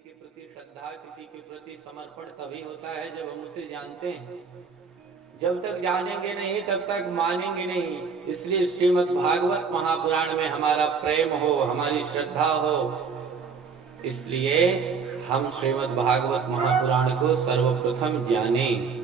के प्रति श्रद्धा, किसी के प्रति समर्पण तभी होता है जब हम उसे जानते हैं। जब तक जानेंगे नहीं तब तक मानेंगे नहीं। इसलिए श्रीमद् भागवत महापुराण में हमारा प्रेम हो, हमारी श्रद्धा हो। इसलिए हम श्रीमद् भागवत महापुराण को सर्वप्रथम जानें।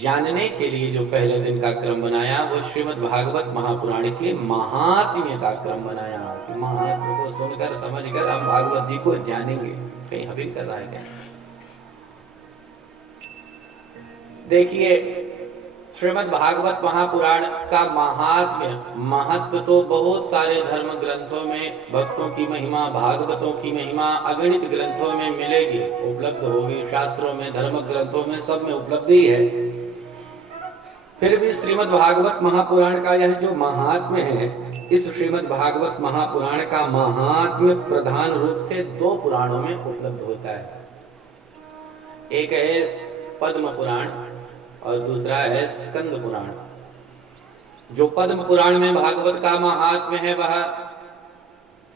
जानने के लिए जो पहले दिन का क्रम बनाया वो श्रीमद् भागवत महापुराण के महात्म्य का क्रम बनाया कि महात्म्य को सुनकर समझकर हम भागवत जी को जानेंगे। कहीं हविन कर रहा है क्या? देखिए, श्रीमद् भागवत महापुराण का महात्म्य, महत्व तो बहुत सारे धर्म ग्रंथों में भक्तों की महिमा, भागवतों की महिमा अगणित ग्रंथों में मिलेगी, उपलब्ध होगी। शास्त्रों में, धर्म ग्रंथों में, सब में उपलब्धि है। फिर भी श्रीमद् भागवत महापुराण का यह जो महात्म्य है, इस श्रीमद् भागवत महापुराण का महात्म्य प्रधान रूप से दो पुराणों में उपलब्ध होता है। एक है पद्म पुराण और दूसरा है स्कंद पुराण। जो पद्म पुराण में भागवत का महात्म्य है वह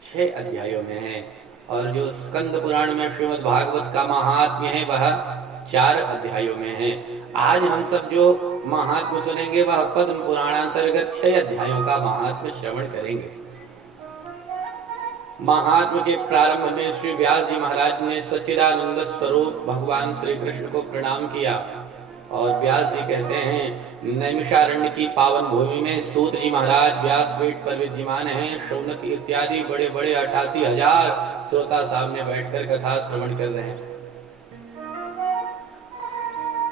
6 अध्यायों में है, और जो स्कंद पुराण में श्रीमद् भागवत का महात्म्य है वह 4 अध्यायों में है। आज हम सब जो महात्म्य सुनेंगे वह पद्म पुराण अंतर्गत 6 अध्यायों का महात्म्य श्रवण करेंगे। महात्म्य के प्रारंभ में श्री व्यास जी महाराज ने सच्चिदानंद स्वरूप भगवान श्री कृष्ण को प्रणाम किया, और व्यास जी कहते हैं नैमिषारण्य की पावन भूमि में सूत जी महाराज व्यासपीठ पर विद्यमान हैं। शौनक इत्यादि बड़े बड़े 88,000 श्रोता सामने बैठकर कथा श्रवण कर रहे हैं।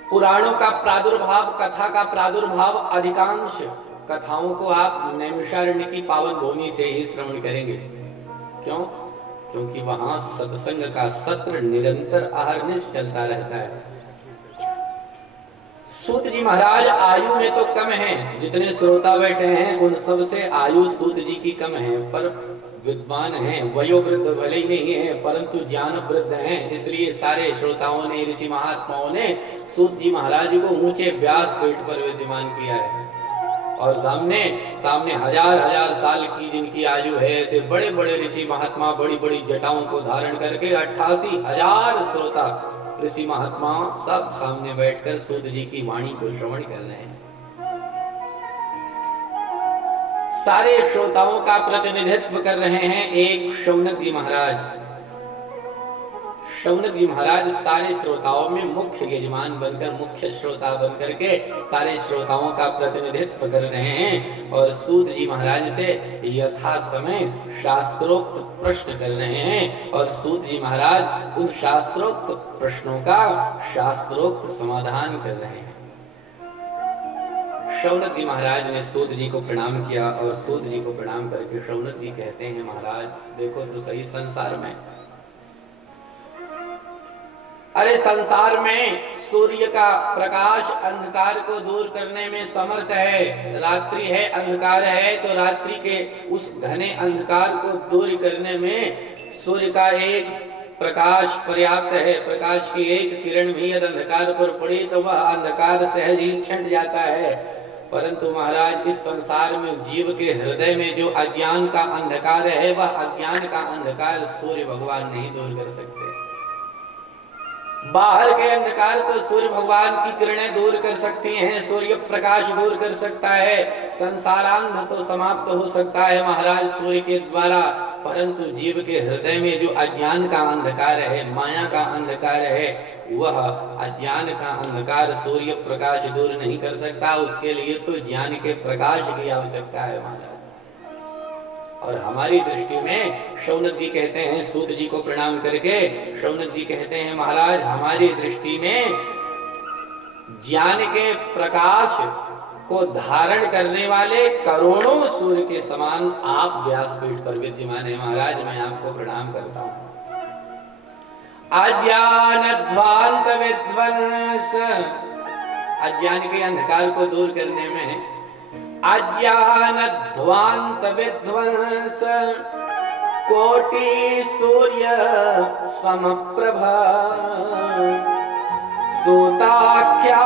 पुराणों का प्रादुर्भाव, कथा का प्रादुर्भाव, अधिकांश कथाओं को आप नैमिषारण्य की पावन भूमि से ही श्रवण करेंगे। क्यों? क्योंकि वहां सत्संग का सत्र निरंतर अहर्निश चलता रहता है। सूत जी महाराज आयु में तो कम हैं, जितने श्रोता बैठे हैं उन सब से आयु सूत जी की कम है, पर विद्वान हैं, वयोवृद्ध भले ही नहीं है परंतु ज्ञान वृद्ध हैं। इसलिए सारे श्रोताओं ने, ऋषि महात्माओं ने सूत जी महाराज को ऊंचे व्यास पीठ पर विद्यमान किया है, और सामने हजार साल की जिनकी आयु है, ऐसे बड़े बड़े ऋषि महात्मा बड़ी बड़ी जटाओं को धारण करके 88,000 श्रोता ऋषि महात्मा सब सामने बैठकर सूत जी की वाणी को श्रवण कर रहे हैं। सारे श्रोताओं का प्रतिनिधित्व कर रहे हैं एक शौनक जी महाराज। शौनक जी महाराज सारे श्रोताओं में मुख्य यजमान बनकर, मुख्य श्रोता बनकर के सारे श्रोताओं का प्रतिनिधित्व कर रहे हैं, और सूत जी महाराज से यथा समय शास्त्रोक्त प्रश्न कर रहे हैं, और सूत जी महाराज उन शास्त्रोक्त प्रश्नों का शास्त्रोक्त समाधान कर रहे हैं। शौनक जी महाराज ने सूत जी को प्रणाम किया, और सूत जी को प्रणाम करके शौनक जी कहते हैं महाराज देखो तो सही, संसार में, अरे संसार में सूर्य का प्रकाश अंधकार को दूर करने में समर्थ है। रात्रि है, अंधकार है, तो रात्रि के उस घने अंधकार को दूर करने में सूर्य का एक प्रकाश पर्याप्त है। प्रकाश की एक किरण भी यदि अंधकार पर पड़ी तो वह अंधकार सहज ही छंट जाता है। परंतु महाराज इस संसार में जीव के हृदय में जो अज्ञान का अंधकार है, वह अज्ञान का अंधकार सूर्य भगवान नहीं दूर कर सकते। बाहर के अंधकार को सूर्य भगवान की किरणें दूर कर सकती हैं, सूर्य प्रकाश दूर कर सकता है, संसारांध तो समाप्त हो सकता है महाराज सूर्य के द्वारा, परंतु जीव के हृदय में जो अज्ञान का अंधकार है, माया का अंधकार है, वह अज्ञान का अंधकार सूर्य प्रकाश दूर नहीं कर सकता। उसके लिए तो ज्ञान के प्रकाश की आवश्यकता है महाराज। और हमारी दृष्टि में शौनक जी कहते हैं, सूत जी को प्रणाम करके शौनक जी कहते हैं महाराज हमारी दृष्टि में ज्ञान के प्रकाश को धारण करने वाले करोड़ों सूर्य के समान आप व्यासपीठ पर विद्यमान है महाराज। मैं आपको प्रणाम करता हूँ। अज्ञानध्वांत विध्वंस, अज्ञान के अंधकार को दूर करने में अज्ञानध्वांत विध्वंस कोटि सूर्य समप्रभा सूताख्या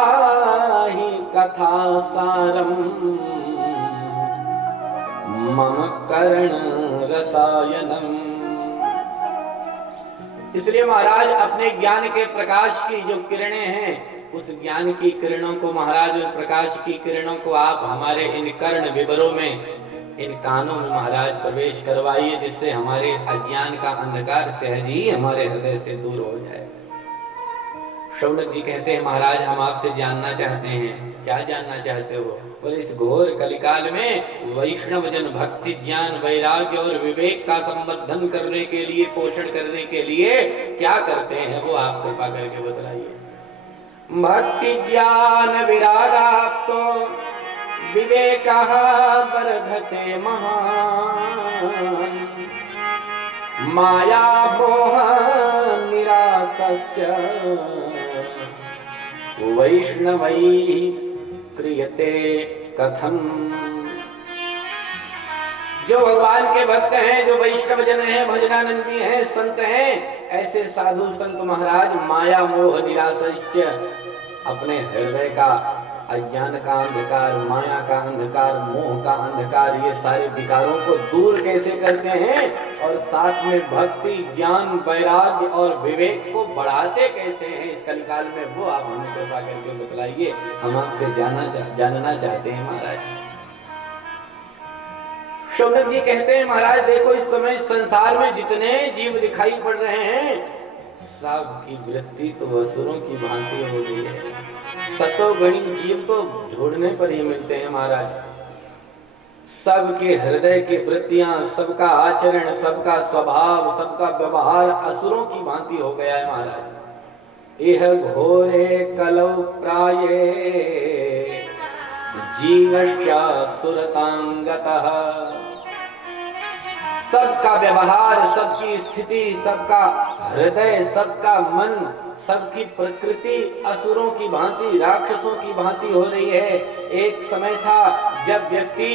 ही कथा सारम मम कर्ण रसायनम। इसलिए महाराज अपने ज्ञान के प्रकाश की जो किरणें हैं, उस ज्ञान की किरणों को महाराज, उस प्रकाश की किरणों को आप हमारे इन कर्ण विवरों में, इन कानों में महाराज प्रवेश करवाइए, जिससे हमारे अज्ञान का अंधकार सहज ही हमारे हृदय से दूर हो जाए। शौनक जी कहते हैं महाराज हम आपसे जानना चाहते हैं। क्या जानना चाहते हो? बोले इस घोर कलिकाल में वैष्णव जन भक्ति, ज्ञान, वैराग्य और विवेक का संवर्धन करने के लिए, पोषण करने के लिए क्या करते हैं, वो आप कृपा करके बतलाइए। भक्ति ज्ञान विरागाप्तो विवेकः वर्धते महान्, माया मोह निरासस्य वैष्णवैः क्रियते कथम। जो भगवान के भक्त हैं, जो वैष्णव जन हैं, भजनानंदी हैं, संत हैं, ऐसे साधु संत महाराज माया मोह निरासस्य, अपने हृदय का अज्ञान का अंधकार, माया का अंधकार, मोह का अंधकार, ये सारे विकारों को दूर कैसे करते हैं, और साथ में भक्ति, ज्ञान, वैराग्य और विवेक को बढ़ाते कैसे हैं इस कलिकाल में, वो आप हमें कृपा करके बतलाइए। हम आपसे जानना चाहते हैं महाराज। शौनक जी कहते हैं महाराज देखो इस समय संसार में जितने जीव दिखाई पड़ रहे हैं, सबकी वृत्ति तो असुरों की भांति हो गई है। सतोगुणी जीव तो ढूंढने पर ही मिलते हैं महाराज। सबके हृदय की वृत्तियां, सबका आचरण, सबका स्वभाव, सबका व्यवहार असुरों की भांति हो गया है महाराज। यह घोरे कलौ प्राये जीवश्या सुरतांगतः। सबका व्यवहार, सबकी स्थिति, सबका हृदय, सबका मन, सबकी प्रकृति असुरों की भांति, राक्षसों की भांति हो रही है। एक समय था जब व्यक्ति,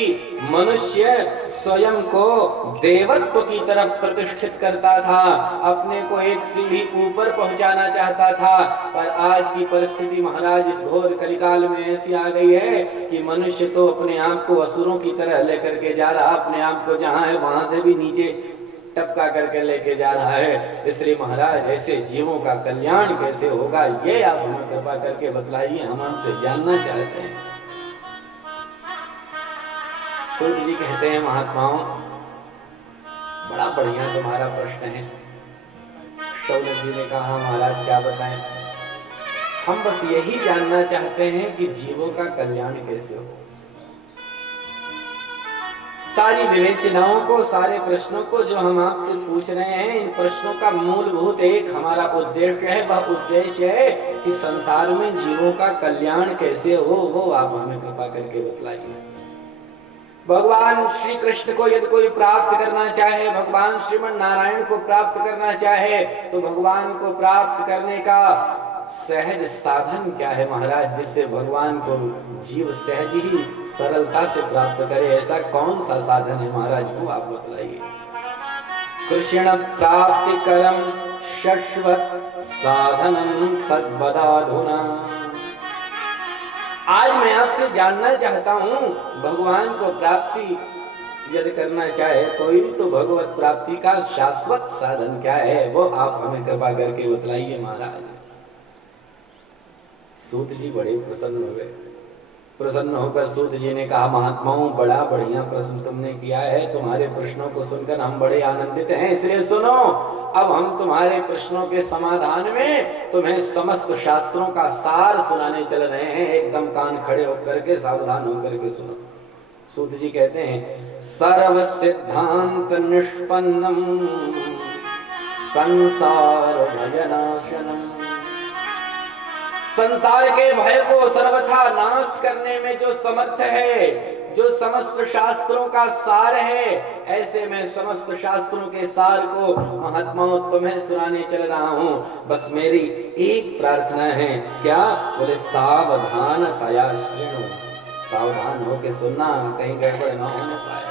मनुष्य स्वयं को देवत्व की तरफ प्रतिष्ठित करता था, अपने को एक सीढ़ी ऊपर पहुंचाना चाहता था, पर आज की परिस्थिति महाराज इस घोर कलिकाल में ऐसी आ गई है कि मनुष्य तो अपने आप को असुरों की तरह लेकर के जा रहा, अपने आप को जहां है वहां से भी नीचे टपका करके लेके जा रहा है। इसलिए महाराज ऐसे जीवों का कल्याण कैसे होगा, ये आप हमें कृपा करके बतलाइए, हम हमसे जानना चाहते हैं। सूत जी कहते हैं महात्माओं, बड़ा बढ़िया तुम्हारा प्रश्न है। शौनक जी ने कहा महाराज क्या बताएं, हम बस यही जानना चाहते हैं कि जीवों का कल्याण कैसे हो। सारी विवेचनाओं को, सारे प्रश्नों को जो हम आपसे पूछ रहे हैं, इन प्रश्नों का मूलभूत एक हमारा उद्देश्य है। वह उद्देश्य है कि संसार में जीवों का कल्याण कैसे हो, वो आप हमें कृपा करके बतलाइए। भगवान श्री कृष्ण को यदि कोई प्राप्त करना चाहे, भगवान श्रीमन नारायण को प्राप्त करना चाहे, तो भगवान को प्राप्त करने का सहज साधन क्या है महाराज, जिससे भगवान को जीव सहज ही सरलता से प्राप्त करे? ऐसा कौन सा साधन है महाराज, को आप बतलाइए। कृष्ण प्राप्ति करम शाश्वत साधनम तद्वदाधुना। आज मैं आपसे जानना चाहता हूँ, भगवान को प्राप्ति यदि करना चाहे कोई, तो भगवत प्राप्ति का शाश्वत साधन क्या है, वो आप हमें कृपा करके बतलाइए महाराज। सूत जी बड़े प्रसन्न हो गए। प्रसन्न होकर सूत जी ने कहा महात्माओं, बड़ा बढ़िया प्रश्न तुमने किया है, तुम्हारे प्रश्नों को सुनकर हम बड़े आनंदित हैं। इसलिए सुनो, अब हम तुम्हारे प्रश्नों के समाधान में तुम्हें समस्त शास्त्रों का सार सुनाने चल रहे हैं। एकदम कान खड़े होकर के, सावधान होकर के सुनो। सूत जी कहते हैं, सर्व सिद्धांत निष्पन्नम संसार भयनाशनम। संसार के भय को सर्वथा नाश करने में जो समर्थ है, जो समस्त शास्त्रों का सार है, ऐसे में समस्त शास्त्रों के सार को महात्माओं तुम्हें सुनाने चल रहा हूँ। बस मेरी एक प्रार्थना है। क्या? बोले सावधान तया श्रेणु, सावधान होके सुनना, कहीं गड़बड़ ना होने पाए।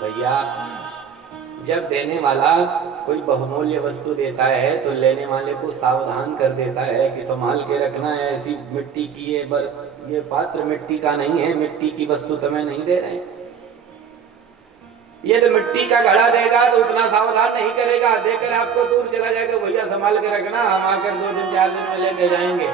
भैया, जब देने वाला कोई बहुमूल्य वस्तु देता है तो लेने वाले को सावधान कर देता है कि संभाल के रखना है, ऐसी मिट्टी की ये पात्र मिट्टी का नहीं है, मिट्टी की वस्तु तुम्हें नहीं दे रहे। ये तो मिट्टी का घड़ा देगा तो उतना सावधान नहीं करेगा, देकर आपको दूर चला जाएगा, भैया संभाल के रखना, हम आकर 2 दिन 4 दिन में लेके जाएंगे।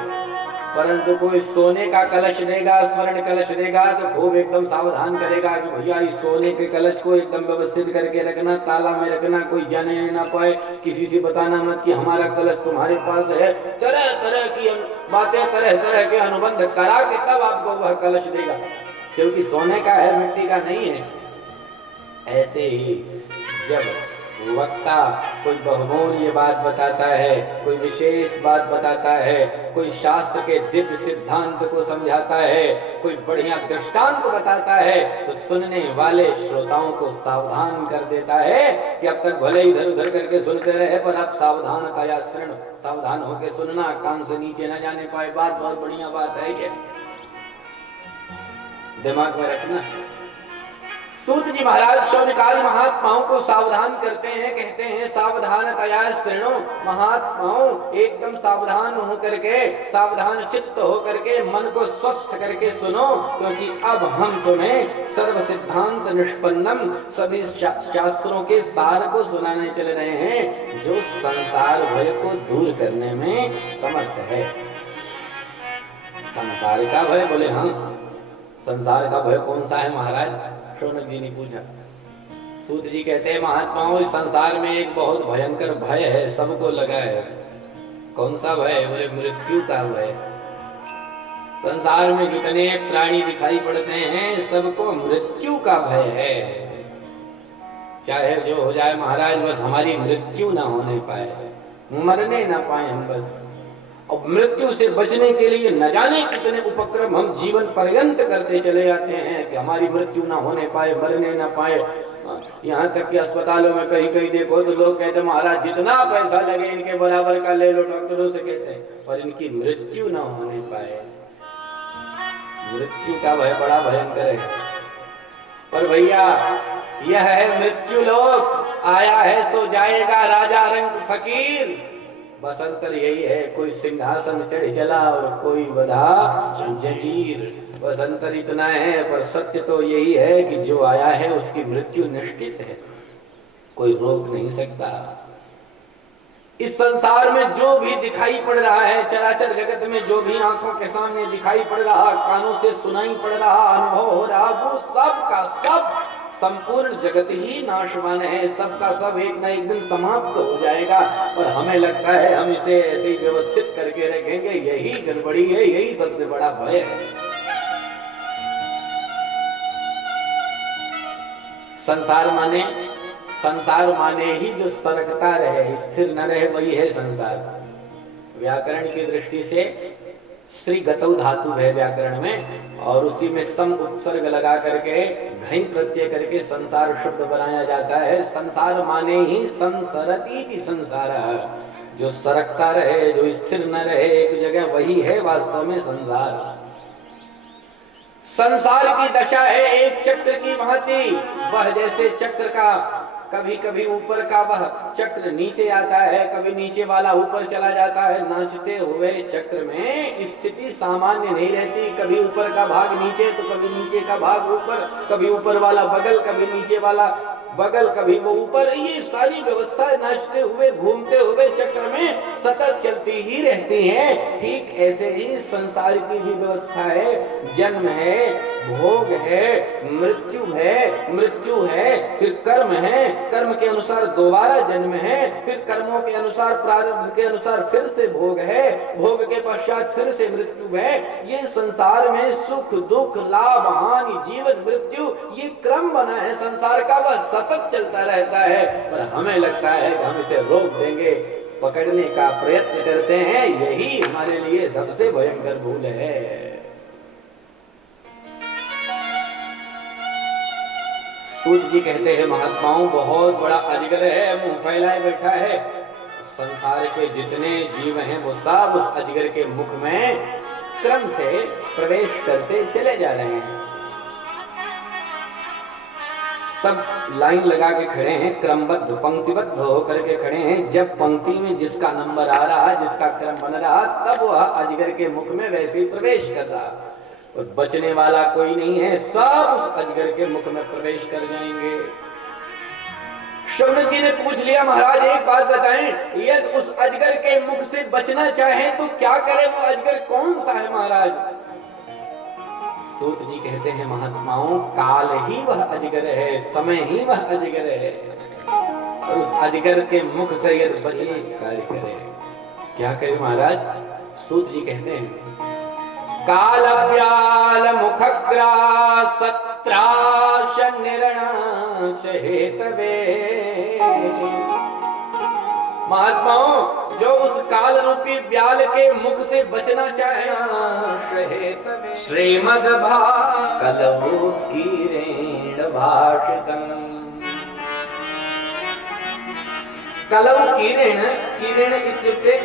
परंतु कोई सोने का कलश देगा, स्वर्ण कलश देगा तो खूब एकदम सावधान करेगा कि भैया इस सोने के कलश को एकदम व्यवस्थित करके रखना, ताला में रखना, कोई जाने ना पाए, किसी से बताना मत कि हमारा कलश तुम्हारे पास है। तरह तरह की बातें, तरह तरह के अनुबंध करा के तब आपको वह कलश देगा, क्योंकि सोने का है, मिट्टी का नहीं है। ऐसे ही जब वक्ता कोई बहुमूल्य बात बताता है, कोई विशेष बात बताता है, कोई शास्त्र के दिव्य सिद्धांत को समझाता है, कोई बढ़िया दृष्टांत बताता है, तो सुनने वाले श्रोताओं को सावधान कर देता है कि अब तक भले इधर उधर करके सुनते रहे, पर अब सावधान का या शरण, सावधान होकर सुनना, कान से नीचे न जाने पाए। बात बहुत बढ़िया बात है, ये दिमाग में रखना। सूत जी महाराज शौनकादि महात्माओं को सावधान करते हैं, कहते हैं सावधानतया शृणु, महात्माओं एकदम सावधान हो करके, सावधान चित्त हो करके, मन को स्वस्थ करके सुनो, क्योंकि अब हम तुम्हें सर्व सिद्धांत निष्पन्नम, सभी शास्त्रों के सार को सुनाने चल रहे हैं, जो संसार भय को दूर करने में समर्थ है। संसार का भय? बोले हाँ, संसार का भय कौन सा है महाराज? शौनक जी ने पूछा। सूत जी कहते हैं महात्माओं, इस संसार में एक बहुत भयंकर भय है, सबको लगा है। कौन सा भय? बोले मृत्यु का भय। संसार में जितने प्राणी दिखाई पड़ते हैं सबको मृत्यु का भय है। चाहे जो हो जाए महाराज, बस हमारी मृत्यु ना होने पाए, मरने ना पाए हम बस। और मृत्यु से बचने के लिए न जाने कितने उपक्रम हम जीवन पर्यंत करते चले जाते हैं कि हमारी मृत्यु ना होने पाए, मरने ना पाए। यहाँ तक कि अस्पतालों में कहीं कहीं देखो तो लोग कहते हैं महाराज जितना पैसा लगे इनके बराबर का ले लो, डॉक्टरों से कहते हैं, पर इनकी मृत्यु ना होने पाए। मृत्यु का भय बड़ा भयंकर है। पर भैया यह है मृत्यु लोक, आया है सो जाएगा, राजा रंग फकीर। बस अंतर यही है, कोई सिंहासन चढ़ चला और कोई बधा जंजीर। बस अंतर इतना है, पर सत्य तो यही है कि जो आया है उसकी मृत्यु निश्चित है, कोई रोक नहीं सकता। इस संसार में जो भी दिखाई पड़ रहा है, चराचर जगत में जो भी आंखों के सामने दिखाई पड़ रहा, कानों से सुनाई पड़ रहा, अनुभव हो रहा, वो सब का सब संपूर्ण जगत ही नाशवान है, सबका सब एक न एक दिन समाप्त हो जाएगा। पर हमें लगता है हम इसे ऐसे ही व्यवस्थित करके रखेंगे, यही गड़बड़ी है, यही सबसे बड़ा भय है। संसार माने ही जो सरकता रहे, स्थिर न रहे, वही है संसार। व्याकरण की दृष्टि से श्री गतौ धातु है व्याकरण में, और उसी में सम उपसर्ग लगा करके घई प्रत्यय करके संसार शब्द बनाया जाता है। संसार माने ही संसरती की संसार, जो सरकता रहे, जो स्थिर न रहे एक जगह, वही है वास्तव में संसार। संसार की दशा है एक चक्र की भांति, वह जैसे चक्र का कभी कभी ऊपर का वह चक्र नीचे आता है, कभी नीचे वाला ऊपर चला जाता है। नाचते हुए चक्र में स्थिति सामान्य नहीं रहती, कभी ऊपर का भाग नीचे तो कभी नीचे का भाग ऊपर, कभी ऊपर वाला बगल, कभी नीचे वाला बगल, कभी वो ऊपर। ये सारी व्यवस्था नाचते हुए घूमते हुए चक्र में सतत चलती ही रहती है। ठीक ऐसे ही संसार की भी व्यवस्था है, जन्म है, भोग है, मृत्यु है, फिर कर्म है, कर्म के अनुसार दोबारा जन्म है, फिर कर्मों के अनुसार प्रारब्ध के अनुसार फिर से भोग है, भोग के पश्चात फिर से मृत्यु है। ये संसार में सुख दुख लाभ हानि जीवन मृत्यु ये क्रम बना है संसार का, वह सतत चलता रहता है। पर हमें लगता है कि हम इसे रोक देंगे, पकड़ने का प्रयत्न करते हैं, यही हमारे लिए सबसे भयंकर भूल है। सूत जी कहते हैं महात्माओं, बहुत बड़ा अजगर है, मुंह फैलाए बैठा है। संसार के जितने जीव हैं वो सब उस अजगर के मुख में क्रम से प्रवेश करते चले जा रहे हैं। सब लाइन लगा के खड़े हैं, क्रमबद्ध पंक्तिबद्ध होकर के खड़े हैं। जब पंक्ति में जिसका नंबर आ रहा, जिसका क्रम बन रहा, तब वह अजगर के मुख में वैसे ही प्रवेश कर रहा। और बचने वाला कोई नहीं है, सब उस अजगर के मुख में प्रवेश कर जाएंगे। शौनक जी ने पूछ लिया, महाराज एक बात बताएं, यदि उस अजगर के मुख से बचना चाहे तो क्या करे? वो अजगर कौन सा है महाराज? सूत जी कहते हैं, महात्माओं, काल ही वह अजगर है, समय ही वह अजगर है, और उस अजगर के मुख से यदि बचने कार्य करे, क्या करे महाराज? सूत जी कहते हैं, काल व्याल मुखग्रास त्राश निरणाश हेतवे। महात्माओं, जो उस काल रूपी व्याल के मुख से बचना चाहे, श्रीमद् कलौ कीरेण भाषितम्। कलौ कीरेण, कीरेण इत्युक्ते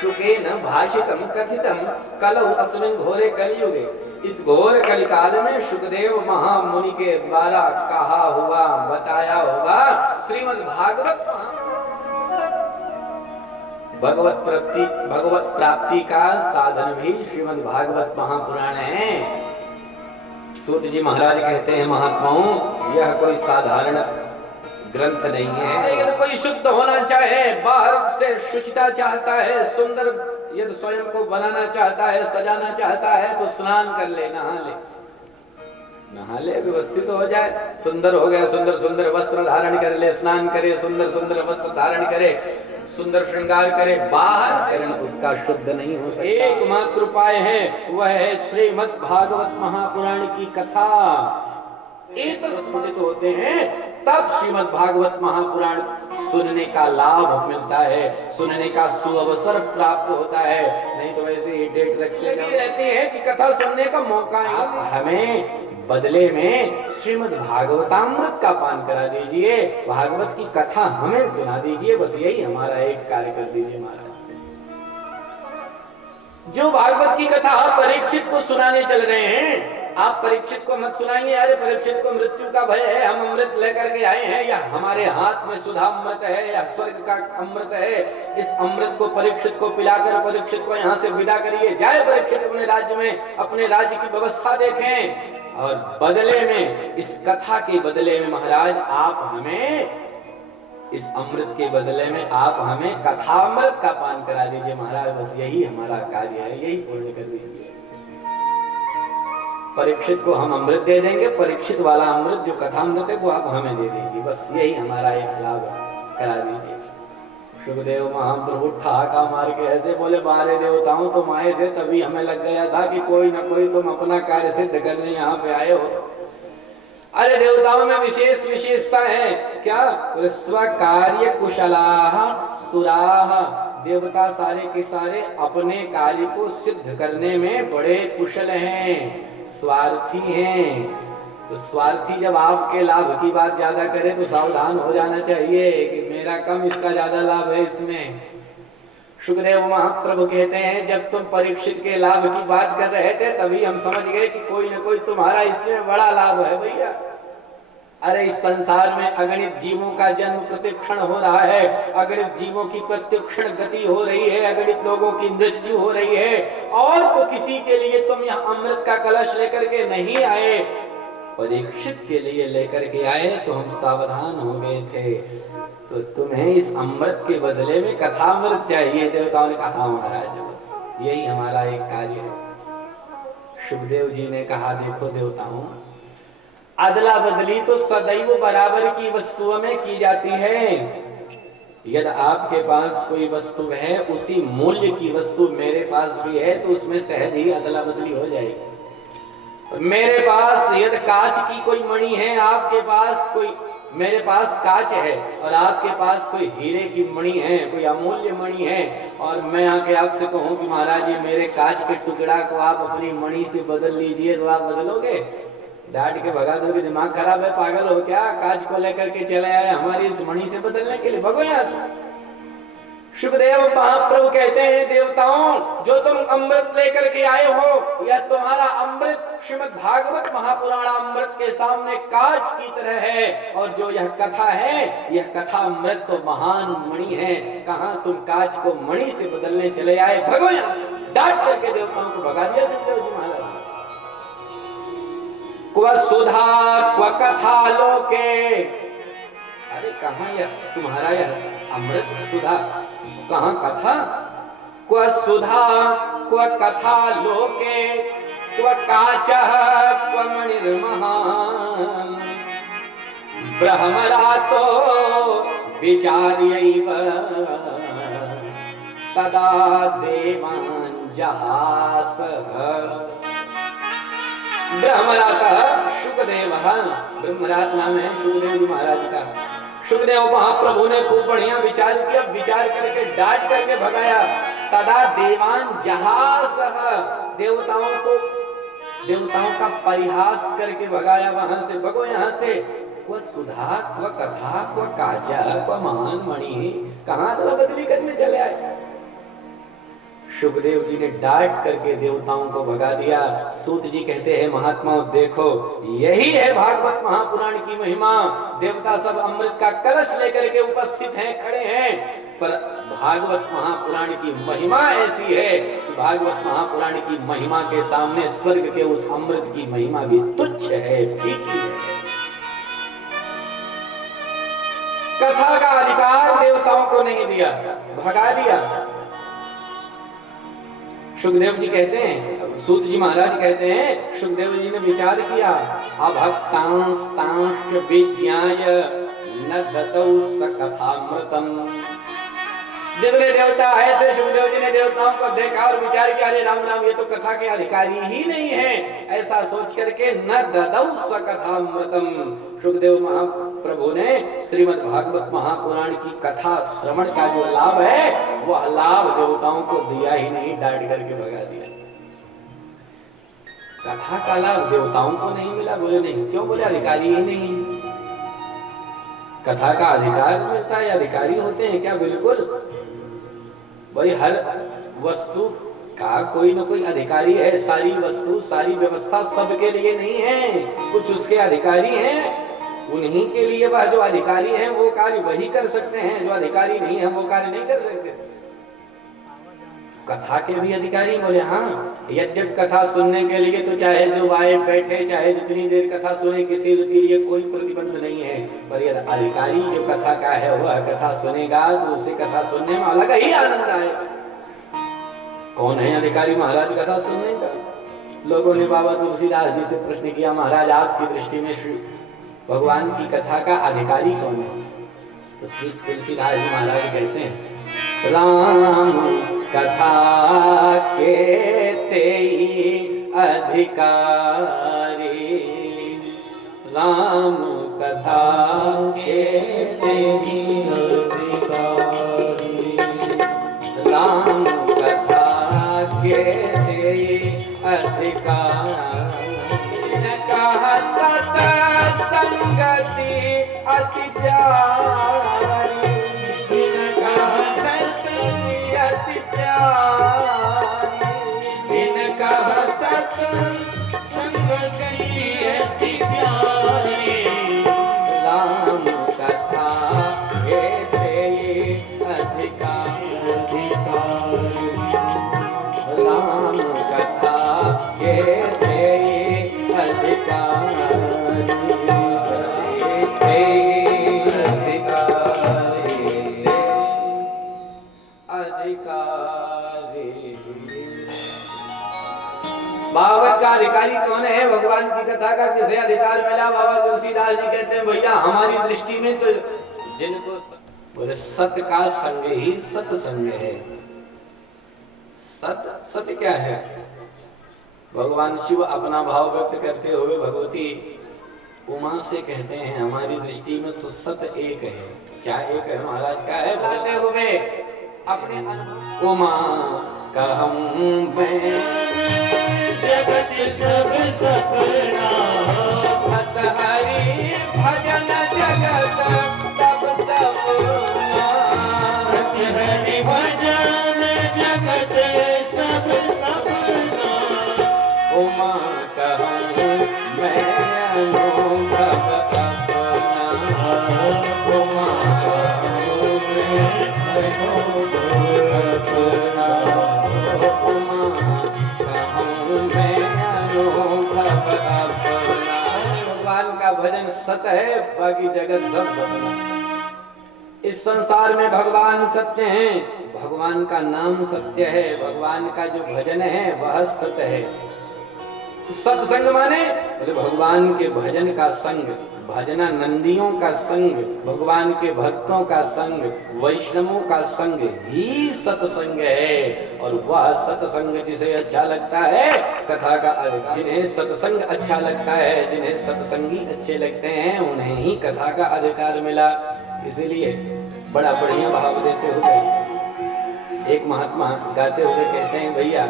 शुकेन भाषितम कथितम कलौ अस्मिन् घोरे कलियुगे। इस घोर कलिकाल में शुकदेव महामुनि के द्वारा कहा हुआ, बताया हुआ श्रीमद् भागवत, भगवत प्राप्ति का साधन भी श्रीमद् भागवत महापुराण है। सूत जी महाराज कहते हैं, महात्माओं, यह कोई साधारण ग्रंथ नहीं है। यदि कोई शुद्ध होना चाहे, बाहर से शुचिता चाहता है, सुंदर यदि स्वयं को बनाना चाहता है, सजाना चाहता है, तो स्नान कर ले, नहा ले, व्यवस्थित हो जाए, सुंदर हो गया, सुंदर सुंदर वस्त्र धारण कर ले, स्नान करे, सुंदर सुंदर वस्त्र धारण करे, सुंदर श्रृंगार करे, बाहर से उसका शुद्ध नहीं हो सकता। एकमात्र उपाय है, वह है श्रीमद् भागवत महापुराण की कथा। एक स्मृत होते हैं, तब श्रीमद् भागवत महापुराण सुनने का लाभ मिलता है, सुनने का सुअवसर प्राप्त होता है। नहीं तो वैसे ही डेट रखते रहते हैं कि कथा सुनने का मौका नहीं। हमें बदले में श्रीमद् भागवतामृत का पान करा दीजिए, भागवत की कथा हमें सुना दीजिए, बस यही हमारा एक कार्य कर दीजिए महाराज। जो भागवत की कथा आप परीक्षित को सुनाने चल रहे हैं, आप परीक्षित को मत सुनाइए, अरे परीक्षित को मृत्यु का भय है, हम अमृत लेकर के आए हैं, या हमारे हाथ में सुधा अमृत है, या स्वर्ग का अमृत है, इस अमृत को परीक्षित को पिलाकर परीक्षित को यहाँ से विदा करिए, जाए परीक्षित अपने राज्य में, अपने राज्य की व्यवस्था देखें। और बदले में, इस कथा के बदले में महाराज, आप हमें, इस अमृत के बदले में आप हमें कथामृत का पान करा दीजिए महाराज, बस यही हमारा कार्य है, यही पूर्ण कर दीजिए। परीक्षित को हम अमृत दे देंगे, परीक्षित वाला अमृत जो कथामृत है वो आप हमें दे देंगे, बस यही हमारा एक लाभ करा दीजिए। सुखदेव महाप्रभु ठहाका मार के ऐसे बोले, बारे देवताओं तुम आए थे, तभी हमें लग गया था कि कोई न कोई तुम अपना कार्य सिद्ध करने यहाँ पे आए हो। अरे देवताओं में विशेष विशेषता है क्या? स्वकार्य कुशलाः सुराः। देवता सारे के सारे अपने कार्य को सिद्ध करने में बड़े कुशल हैं, स्वार्थी हैं। तो स्वार्थी जब आपके लाभ की बात ज्यादा करे तो सावधान हो जाना चाहिए कि मेरा कम, इसका ज्यादा लाभ है इसमें। सुखदेव महाप्रभु कहते हैं, जब तुम परीक्षित के लाभ की बात कर रहे थे तभी हम समझ गए कि कोई न कोई तुम्हारा इसमें बड़ा लाभ है भैया। अरे इस संसार में अगणित जीवों का जन्म प्रतिक्षण हो रहा है, अगणित जीवों की प्रतिक्षण गति हो रही है, अगणित लोगों की मृत्यु हो रही है, और तो किसी के लिए तुम यहाँ अमृत का कलश लेकर के नहीं आए, परीक्षित के लिए लेकर के आए, तो हम सावधान हो गए थे। तो तुम्हें इस अमृत के बदले में कथामृत चाहिए। देवताओं ने कहा, महाराज बस यही हमारा एक कार्य है। सुखदेव जी ने कहा, देखो देवताओं, अदला बदली तो सदैव बराबर की वस्तुओं में की जाती है। यदि आपके पास कोई वस्तु है, उसी मूल्य की वस्तु मेरे पास भी है, तो उसमें सहज ही अदला बदली हो जाएगी। मेरे पास यदि कांच की कोई मणि है, आपके पास कोई, मेरे पास कांच है और आपके पास कोई हीरे की मणि है, कोई अमूल्य मणि है, और मैं आके आपसे कहूं कि महाराज ये मेरे कांच के टुकड़ा को आप अपनी मणि से बदल लीजिए, तो आप बदलोगे? डांट के भगा दोगे, दिमाग खराब है, पागल हो क्या? कांच को लेकर के चले आए हमारी इस मणि से बदलने के लिए, भगो यहाँ से। सुखदेव महाप्रभु कहते हैं, देवताओं, जो तुम अमृत लेकर के आए हो, यह तुम्हारा अमृत श्रीमद् भागवत महापुराण अमृत के सामने कांच की तरह है, और जो यह कथा है, यह कथा अमृत तो महान मणि है। कहाँ तुम कांच को मणि से बदलने चले आए, भगो यहाँ। डांट करके देवताओं को भगा दिया सुखदेव जी महाराज। क्व सुधा क्व कथा लोके, अरे कहाँ यह तुम्हारा यह अमृत सुधा, कहाँ कथा? क्व सुधा क्व कथा लोके क्व काचः क्व मणिर्महान् ब्रह्मरातो विचार्यैव तदा देवान् जहासः। ब्रह्मराता शुकदेव, ब्रह्मरात नाम है शुकदेव जी महाराज का। शुकदेव महाप्रभु ने खूब बढ़िया विचार किया, विचार करके डांट करके भगाया। तदा देवान जहासः, देवताओं का परिहास करके भगाया वहां से, भगो यहाँ से। वह सुधा वह कथा वह काचा वह महान मणि कहाँ अदला बदली करने चले आए। शुकदेव जी ने डांट करके देवताओं को भगा दिया। सूत जी कहते हैं महात्माओं देखो यही है भागवत महापुराण की महिमा। देवता सब अमृत का कलश लेकर के उपस्थित हैं, खड़े हैं, पर भागवत महापुराण की महिमा ऐसी है कि भागवत महापुराण की महिमा के सामने स्वर्ग के उस अमृत की महिमा भी तुच्छ है, फीकी है। कथा का अधिकार देवताओं को नहीं दिया, भगा दिया। सुखदेव जी कहते हैं, सूत जी महाराज कहते हैं, सुखदेव जी ने विचार किया, अभक्तांश तांश विज्ञाय न दतौ स कथामृतम। जितने देवता आए थे सुखदेव जी ने देवताओं को देखा और विचार किया, अरे राम राम ये तो कथा के अधिकारी ही नहीं है। ऐसा सोच करके न ददौ स कथामृतम, सुखदेव महाप्रभु ने श्रीमद् भागवत महापुराण की कथा श्रवण का जो लाभ है वह लाभ देवताओं को दिया ही नहीं, डांट करके भगा दिया। कथा का लाभ देवताओं को नहीं मिला, बोले नहीं, क्यों? बोले अधिकारी ही नहीं। कथा का अधिकार मिलता है, अधिकारी होते हैं क्या? बिल्कुल भाई, हर वस्तु का कोई ना कोई अधिकारी है। सारी वस्तु सारी व्यवस्था सबके लिए नहीं है, कुछ उसके अधिकारी हैं, उन्हीं के लिए वह जो अधिकारी हैं वो कार्य वही कर सकते हैं, जो अधिकारी नहीं है वो कार्य नहीं कर सकते। कथा के भी अधिकारी बोले हाँ, यद्यप कथा सुनने के लिए तो चाहे जो आए बैठे, चाहे जितनी देर कथा सुने, किसी के लिए कोई प्रतिबंध नहीं है, पर यदि अधिकारी जो कथा का है वह कथा सुनेगा तो उसे कथा सुनने में अलग ही आनंद आएगा। कौन है अधिकारी महाराज कथा सुनने का? लोगों ने बाबा तुलसीदास जी से प्रश्न किया, महाराज आपकी दृष्टि में श्री भगवान की कथा का अधिकारी कौन है? तो श्री तुलसीदास जी महाराज कहते हैं, राम कथा के से अधिकारी, राम कथा के से अधिकारी, राम कथा के से अधिकारी। कहा सत संगति अति प्यारी, कहा सत अति प्यारी, इनका सत संगति अति प्यारी। राम कथा के से अधिकारी, राम कथा के से अधिकारी, भागवत का अधिकारी कौन है? भगवान की कथा का किसे अधिकार मिला? बाबा तुलसीदास जी कहते हैं, भैया हमारी दृष्टि में तो जिनको बोले सत का संग ही सत्संग है। सत्य क्या है? भगवान शिव अपना भाव व्यक्त करते हुए भगवती उमा से कहते हैं, हमारी दृष्टि में तो सत्य एक है। क्या एक है महाराज? क्या है? बताते हुए अपने उमा कहम मैं जगत सब सपना, सत हरि भजन जगत सब सपना, सत हरि भजन जगत सब सपना। उमा कहूँ मैं अनुभव अपना, उमा कहूँ मैं अनुभव अपना, उमा कहूँ मैं अनुभव अपना। भगवान का भजन सत है, बाकी जगत सब सपना। संसार में भगवान सत्य हैं, भगवान का नाम सत्य है, भगवान का जो भजन है वह सत्य है। सत्संग माने बोले भगवान के भजन का संग, भजना नंदियों का संग, भगवान के भक्तों का संग, वैष्णवों का संग ही सत्संग है। और वह सत्संग जिसे अच्छा लगता है, कथा का जिन्हें सत्संग अच्छा लगता है, जिन्हें सत्संगी अच्छे लगते हैं, उन्हें ही कथा का अधिकार मिला। इसीलिए बड़ा बढ़िया भाव देते हुए एक महात्मा गाते हुए कहते हैं, भैया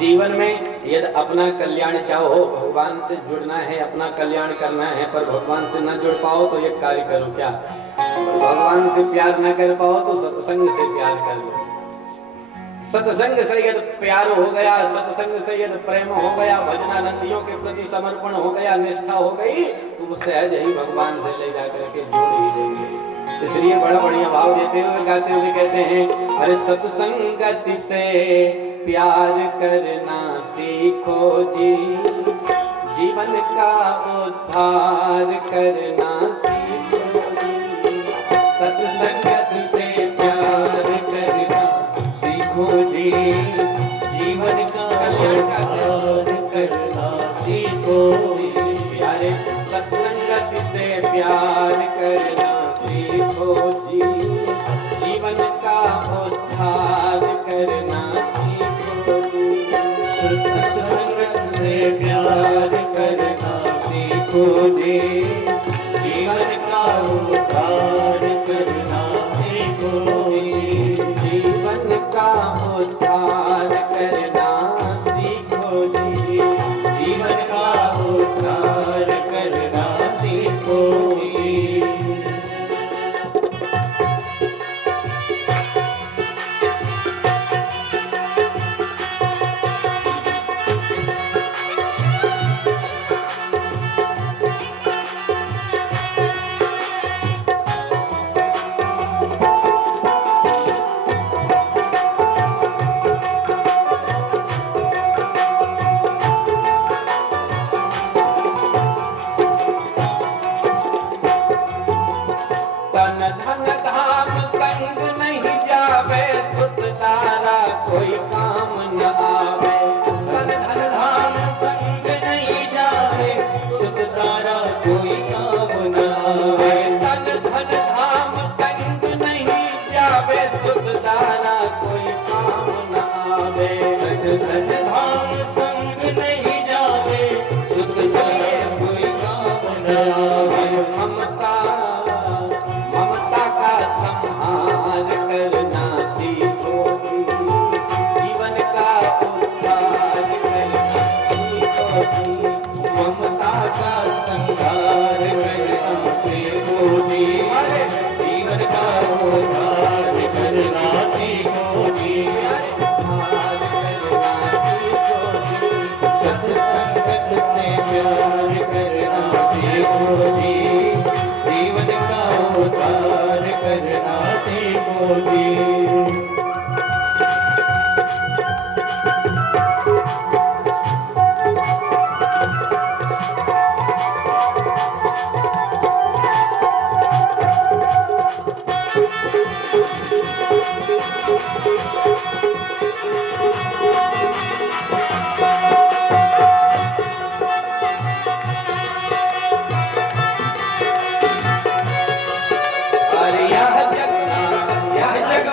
जीवन में यदि अपना कल्याण चाहो, भगवान से जुड़ना है, अपना कल्याण करना है, पर भगवान से न जुड़ पाओ तो एक कार्य करो, क्या? भगवान से प्यार न कर पाओ तो सत्संग से प्यार कर लो। सत्संग से यदि प्यार हो गया, सत्संग से यदि प्रेम हो गया, भजनानंदियों के प्रति समर्पण हो गया, निष्ठा हो गई, तो वो सहज ही भगवान से ले जाकर के जोड़ ही देंगे। इसलिए बड़ा बढ़िया भाव देते हुए गाते हुए कहते हैं, अरे सत्संगति से प्यार करना सीखो जी, जीवन का उद्धार करना सीखो जी। सत्संगति से प्यार करना सीखो जी, जीवन का उद्धार करना सीखो जी। प्यारे सत्संगति से प्यार करना सीखो जी, जीवन का उद्धार करना सीखो जी। सत्संग से प्यार करना सीखो जी, जीवन का उद्धार करना सीखो जी। जीवन का उद्धार करना सीखो जी, जीवन का उद्धार करना सीखो जी। कोई काम न आवे, तन धन धाम संग नहीं जावे, सुत तारा कोई काम न आवे। तन धन धाम संग नहीं जावे, सुत तारा कोई काम न आवे। तन धन धाम संग नहीं जावे, सुत तारा कोई काम न आवे। ममता ममता का संहार करना सीखो, जीवन का उद्धार करना सीखो जी। ममता का संहार करना सीखो जी, जीवन का उद्धार करना सीखो जी। सत्संगत से प्यार करना सीखो जी, जीवन का उद्धार करना सीखो जी। यह जग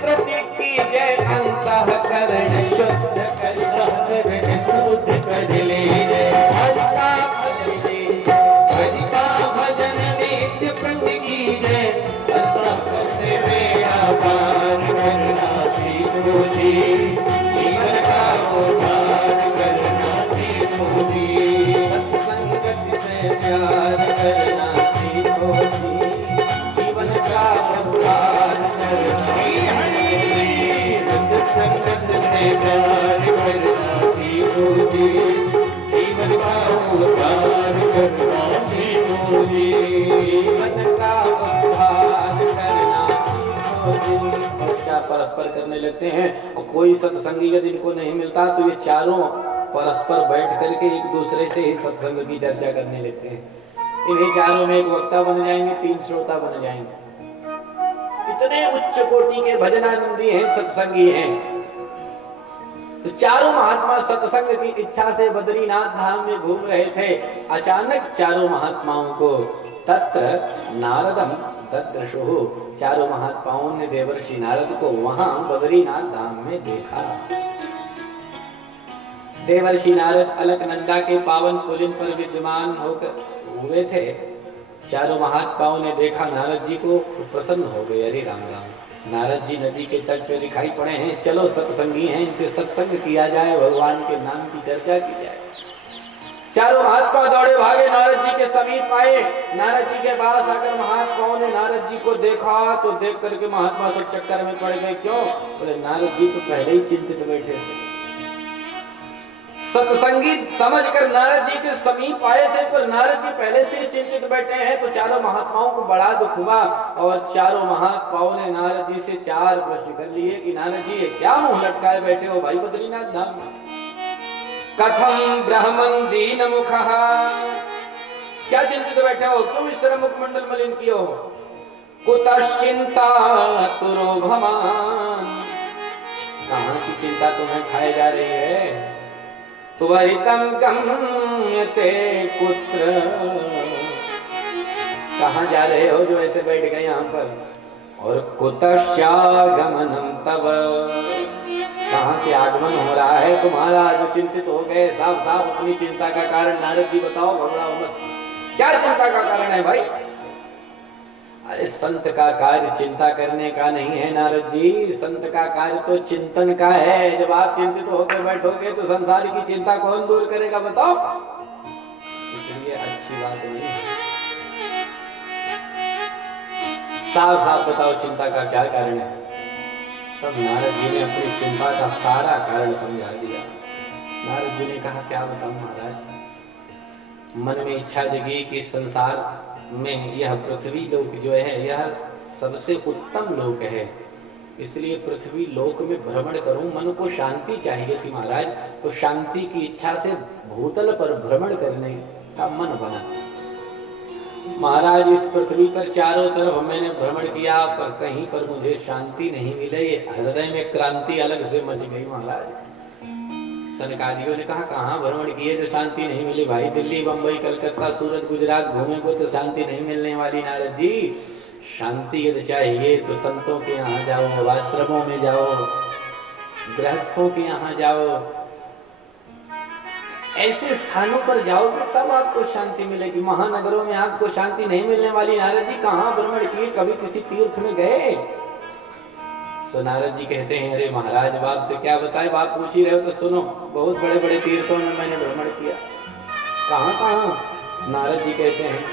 प्रति कीजय अंतःकरण शुद्ध कर शुद्ध कर लीजिए भजता भजन लीजिए भजता भजन नित्य प्रति कीजय असंग से मेरा पार करना सीखो जी जीवन का उद्धार करना सीखो जी सत्संगत से प्यार करना सीखो जी जीवन का उद्धार करना सत्संगत से प्यार करना सीखो जी जीवन का उद्धार करना सीखो जी जीवन का उद्धार करना सीखो जी। और क्या परस्पर करने लगते हैं और कोई सत्संगी यदि इनको नहीं मिलता तो ये चारों परस्पर बैठ करके एक दूसरे से ही सत्संग की चर्चा करने लगते हैं। इन्हीं चारों में एक वक्ता बन जाएंगे, 3 श्रोता बन जाएंगे। इतने उच्च कोटि के भजनानंदी हैं, सत्संगी हैं। तो चारों महात्मा सत्संग की इच्छा से बद्रीनाथ धाम में घूम रहे थे। अचानक चारों महात्माओं को तत्र नारदम तद्रशुः, चारों महात्माओं ने देवर्षि नारद को वहां बद्रीनाथ धाम में देखा। देवर्षि नारद अलकनंदा के पावन पुलिन पर विद्यमान होकर हुए थे। चारों महात्माओं ने देखा नारद जी को तो प्रसन्न हो गए। अरे राम राम, नारद जी नदी के तट पे दिखाई पड़े हैं, चलो सत्संगी हैं, इनसे सत्संग किया जाए, भगवान के नाम की चर्चा की जाए। चारों महात्मा दौड़े भागे नारद जी के समीप आए। नारद जी के पास आकर महात्माओं ने नारद जी को देखा तो देख करके महात्मा सब चक्कर में पड़ गए। क्यों? बोले नारद जी तो पहले ही चिंतित बैठे थे। सत्संगी समझकर नारद जी के समीप आए थे, पर नारद जी पहले से चिंतित बैठे हैं। तो चारों महात्माओं को बड़ा दुख हुआ और चारों महात्माओं ने नारद जी से 4 प्रश्न कर लिए कि नारद जी ये क्या मुंह लटकाए बैठे हो भाई बद्रीनाथ धाम में? कथम ब्राह्मण दीन मुखः, क्या चिंतित बैठे हो? क्यों इस तरह मुखमंडल मलिन किए हो? कुतश्चिंता तुरो भवान, कहाँ की चिंता तुम्हें खाए जा रही है? त्वरितम गम्यते कुत्र, कहाँ जा रहे हो जो ऐसे बैठ गए यहाँ पर? और कुतश्चागमनम तव, कहाँ से आगमन हो रहा है तुम्हारा? जो चिंतित हो गए, साफ साफ अपनी चिंता का कारण नारद जी बताओ, घबराओ मत। क्या चिंता का कारण है भाई? अरे संत का कार्य चिंता करने का नहीं है नारद जी, संत का कार्य तो चिंतन का है। जब आप चिंतित होकर बैठोगे तो संसार की चिंता कौन दूर करेगा बताओ? इसलिए अच्छी बात नहीं है। साफ साफ बताओ चिंता का क्या कारण है। तब नारद जी ने अपनी चिंता का सारा कारण समझा दिया। नारद जी ने कहा क्या बताऊं महाराज, मन में इच्छा जगी कि संसार में यह पृथ्वी लोक जो है यह सबसे उत्तम लोक है, इसलिए पृथ्वी लोक में भ्रमण करूं। मन को शांति चाहिए थी महाराज, तो शांति की इच्छा से भूतल पर भ्रमण करने का मन बना। महाराज इस पृथ्वी पर चारों तरफ मैंने भ्रमण किया, पर कहीं पर मुझे शांति नहीं मिली। हृदय में क्रांति अलग से मच गई महाराज। सनकादियों ने कहा कहाँ भ्रमण किए जो शांति नहीं मिली? भाई दिल्ली, बंबई, कलकत्ता, सूरत, गुजरात घूमे को तो शांति नहीं मिलने वाली नारद जी। शांति यदि चाहिए तो संतों के यहाँ जाओ, आश्रमों में जाओ, गृहस्थों के यहाँ जाओ, ऐसे स्थानों पर जाओगे तब आपको शांति मिलेगी। महानगरों में आपको शांति नहीं मिलने वाली। नारद जी कहाँ भ्रमण किए? कभी किसी तीर्थ में गए? तो नारद जी कहते हैं अरे महाराज बाप से क्या बताए, बाप पूछ ही रहे हो तो सुनो। बहुत बड़े बड़े तीर्थों में मैंने भ्रमण किया। कहाँ कहाँ? नारद जी कहते हैं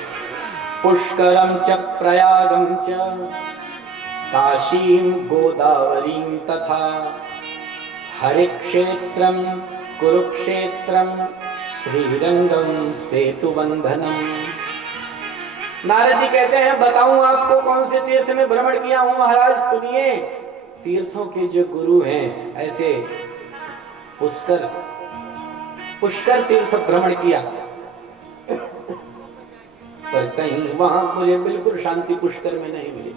पुष्करम च प्रयागम च काशीम गोदावरीम तथा हरिक्षेत्रम कुरुक्षेत्रम श्रीरंगम सेतुबंधनम। नारद जी कहते हैं बताऊं आपको कौन से तीर्थ में भ्रमण किया हूं महाराज? सुनिए, तीर्थों के जो गुरु हैं ऐसे पुष्कर तीर्थ भ्रमण किया, पर कहीं वहां मुझे बिल्कुल शांति पुष्कर में नहीं मिली।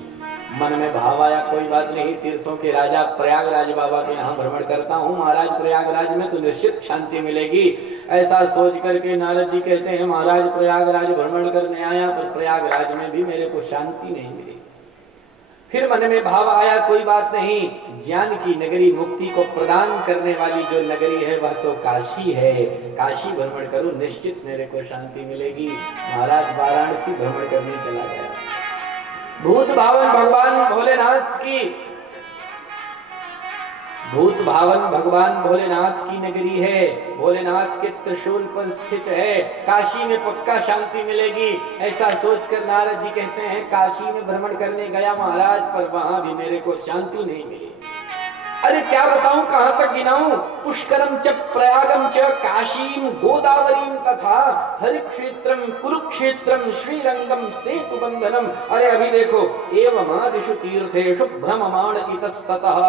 मन में भाव आया कोई बात नहीं, तीर्थों के राजा प्रयागराज बाबा के यहाँ भ्रमण करता हूँ, महाराज प्रयागराज में तो निश्चित शांति मिलेगी। ऐसा सोच करके नारद जी कहते हैं महाराज प्रयागराज भ्रमण करने आया, पर प्रयागराज में भी मेरे को शांति नहीं मिली। फिर मन में भाव आया कोई बात नहीं, ज्ञान की नगरी, मुक्ति को प्रदान करने वाली जो नगरी है वह तो काशी है, काशी भ्रमण करूं, निश्चित मेरे को शांति मिलेगी। महाराज वाराणसी भ्रमण करने चला गया। भूत भावन भगवान भोलेनाथ की, भूत भावन भगवान भोलेनाथ की नगरी है, भोलेनाथ के त्रिशूल पर स्थित है, काशी में पक्का शांति मिलेगी। ऐसा सोचकर नारद जी कहते हैं काशी में भ्रमण करने गया महाराज, पर वहां भी मेरे को शांति नहीं मिली। अरे क्या बताऊं, कहां तक गिनाऊं? पुष्करम च प्रयागम च काशीम गोदावरीम तथा हरिक्षेत्रम कुरुक्षेत्रम श्रीरंगम सेतु बंधनम। अरे अभी देखो, एवमादिषु तीर्थेषु भ्रममाण इतस्ततः।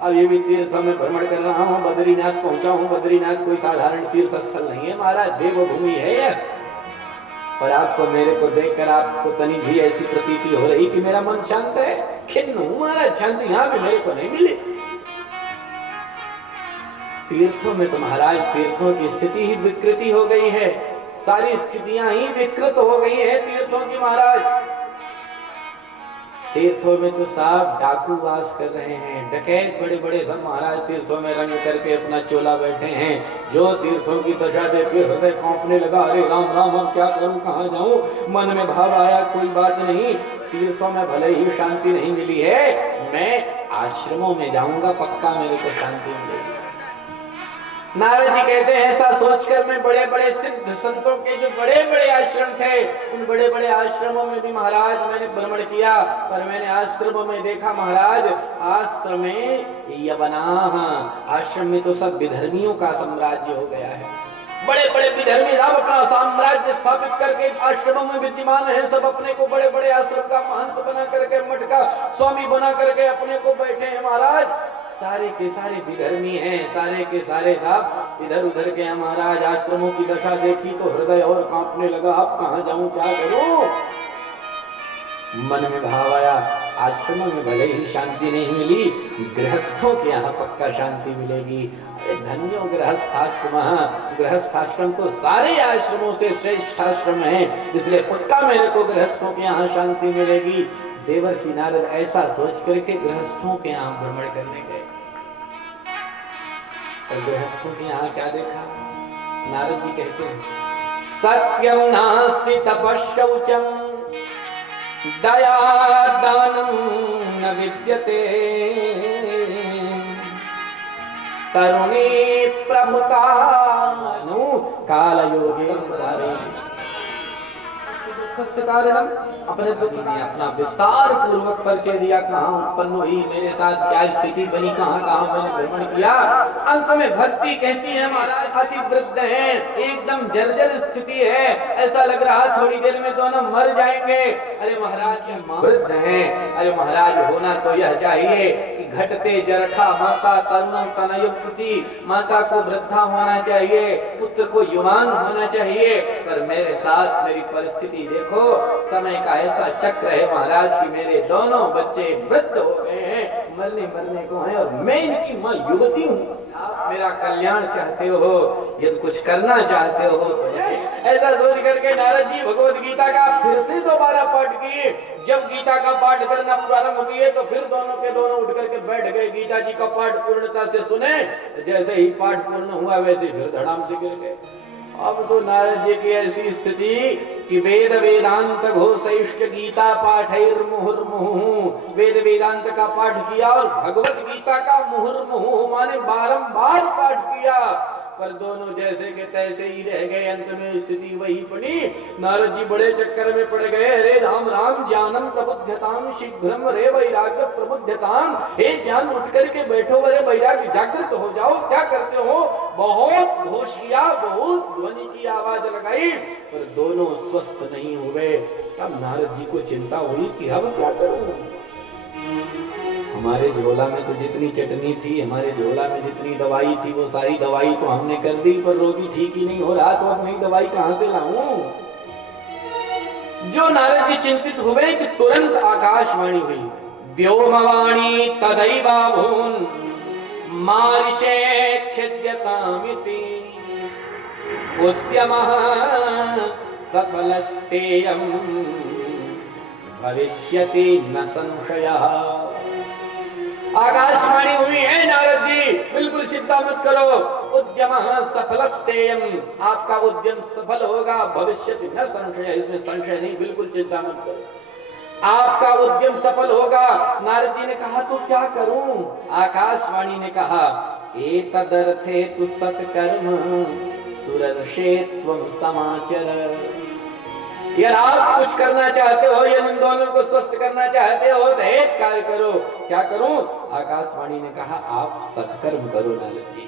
अब ये भी तीर्थ में भ्रमण कर रहा हूं, बद्रीनाथ पहुंचा हूं। बद्रीनाथ कोई साधारण तीर्थ स्थल नहीं है महाराज, देवभूमि है। पर आपको, मेरे को देखकर आपको तनी भी ऐसी प्रतीति हो रही कि मेरा मन शांत है, खिन्न हूं महाराज, शांति यहाँ भी मेरे को नहीं मिली। तीर्थों में तो महाराज तीर्थों की स्थिति ही विकृति हो गई है, सारी स्थितियां ही विकृत हो गई है तीर्थों की महाराज। तीर्थों में तो साहब डाकू वास कर रहे हैं, डकैत बड़े बड़े सब महाराज तीर्थों में रंग करके अपना चोला बैठे हैं। जो तीर्थों की दशा देखे हृदय कांपने लगा, अरे राम राम अब क्या करूं, कहां जाऊं? मन में भाव आया कोई बात नहीं, तीर्थों में भले ही शांति नहीं मिली है, मैं आश्रमों में जाऊंगा, पक्का मेरे को शांति मिलेगी। नारद जी कहते हैं ऐसा सोचकर मैं बड़े बड़े सिद्ध संतों के जो बड़े बड़े आश्रम थे, उन बड़े बड़े आश्रमों में भी महाराज मैंने भ्रमण किया। पर मैंने आश्रमों में देखा महाराज, आश्रम में यवनाः, आश्रम में तो सब विधर्मियों का साम्राज्य हो गया है। बड़े बड़े विधर्मी सब अपना साम्राज्य स्थापित करके आश्रमों में विद्यमान है, सब अपने को बड़े बड़े आश्रम का महंत बना करके, मठ का स्वामी बना करके अपने को बैठे हैं महाराज। सारे के सारे विधर्मी हैं, सारे के सारे साहब इधर उधर के हैं महाराज। आश्रमों की दशा देखी तो हृदय और कांपने लगा, अब कहां जाऊं, क्या करूं? मन में भाव आया, आश्रमों में भले ही शांति नहीं मिली, गृहस्थों के यहाँ पक्का शांति मिलेगी। अरे धन्यो गृहस्थाश्रम, गृहस्थाश्रम तो सारे आश्रमों से श्रेष्ठ आश्रम है, इसलिए पक्का मेरे को गृहस्थों के यहाँ शांति मिलेगी। देवर्षि नारद ऐसा सोच करके गृहस्थों के यहाँ भ्रमण करने गए। और गृहस्थों के यहाँ क्या देखा? नारद जी कहते हैं सत्यम नास्ति तपश्चौचम दया दानम न विद्यते तरुणी प्रभुतानु कालयोगे कारणम। अपने पति ने अपना विस्तार पूर्वक परिचय दिया, कहाँ उत्पन्न हुई, मेरे साथ क्या स्थिति बनी, कहाँ कहाँ मैंने भ्रमण किया। अंत में भक्ति कहती है महाराज अति वृद्ध है, एकदम जर्जर स्थिति है, ऐसा लग रहा थोड़ी देर में दोनों मर जाएंगे। अरे महाराज वृद्ध है, अरे महाराज होना तो यह चाहिए कि घटते जरठा माता तरुणम तनयुक्ति, माता को वृद्धा होना चाहिए, पुत्र को युवान होना चाहिए। पर मेरे साथ मेरी परिस्थिति देखो, समय का ऐसा चक्र है महाराज कि मेरे दोनों बच्चे वृद्ध हो गए हैं, मरने को हैं, और मैं इनकी मां युवती हूँ। आप मेरा कल्याण चाहते हो, यदि कुछ करना चाहते हो तो ऐसा सोच करके नारद जी भगवत गीता का फिर से दोबारा पाठ किए। जब गीता का पाठ करना प्रारंभ किए तो फिर दोनों के दोनों उठ करके बैठ गए, गीता जी का पाठ पूर्णता से सुने। जैसे ही पाठ पूर्ण हुआ वैसे फिर धड़ाम से गिर गए। अब तो नारद जी की ऐसी स्थिति कि वेद वेदांत घोषैष्ठ गीता पाठैर्मुहुर्मुहुः, वेद वेदांत का पाठ किया और भगवत गीता का मुहुर्मुहुः माने बारंबार पाठ किया, पर दोनों जैसे के तैसे ही रह गए। अंत में स्थिति वही पड़ी। नारद जी बड़े चक्कर में पड़ गए। अरे राम राम ज्ञानम प्रबुद्धताम शीघ्रम रे वैराग्य प्रबुद्धताम। हे ज्ञान उठ करके बैठो, अरे वैराग्य जागृत हो जाओ, क्या करते हो? बहुत घोष किया, बहुत ध्वनि की आवाज लगाई, पर दोनों स्वस्थ नहीं हुए। तब नारद जी को चिंता हुई कि अब क्या करूं? हमारे झोला में तो जितनी चटनी थी, हमारे झोला में जितनी दवाई थी, वो सारी दवाई तो हमने कर दी, पर रोगी ठीक ही नहीं हो रहा, तो अब नई दवाई कहां से लाऊं? जो नारद जी चिंतित हुए कि तुरंत आकाशवाणी हुई, व्योमवाणी तदैवाभून् मारिषे खिद्यतामिति उद्यमः सफलस्तेयम् भविष्यति न संशयः। आकाशवाणी हुई है नारद जी, बिल्कुल चिंता मत करो, उद्यमः सफलस्तेयम्, आपका उद्यम सफल होगा, भविष्यति न संशय, इसमें संशय नहीं, बिल्कुल चिंता मत करो, आपका उद्यम सफल होगा। नारद जी ने कहा तो क्या करूं? आकाशवाणी ने कहा एतदर्थे तु सत्कर्म सुरर्षे त्वं समाचर। यार आप कुछ करना चाहते हो, ये इन दोनों को स्वस्थ करना चाहते हो तो एक कार्य करो। क्या करूं? आकाशवाणी ने कहा आप सत्कर्म करो नारद जी।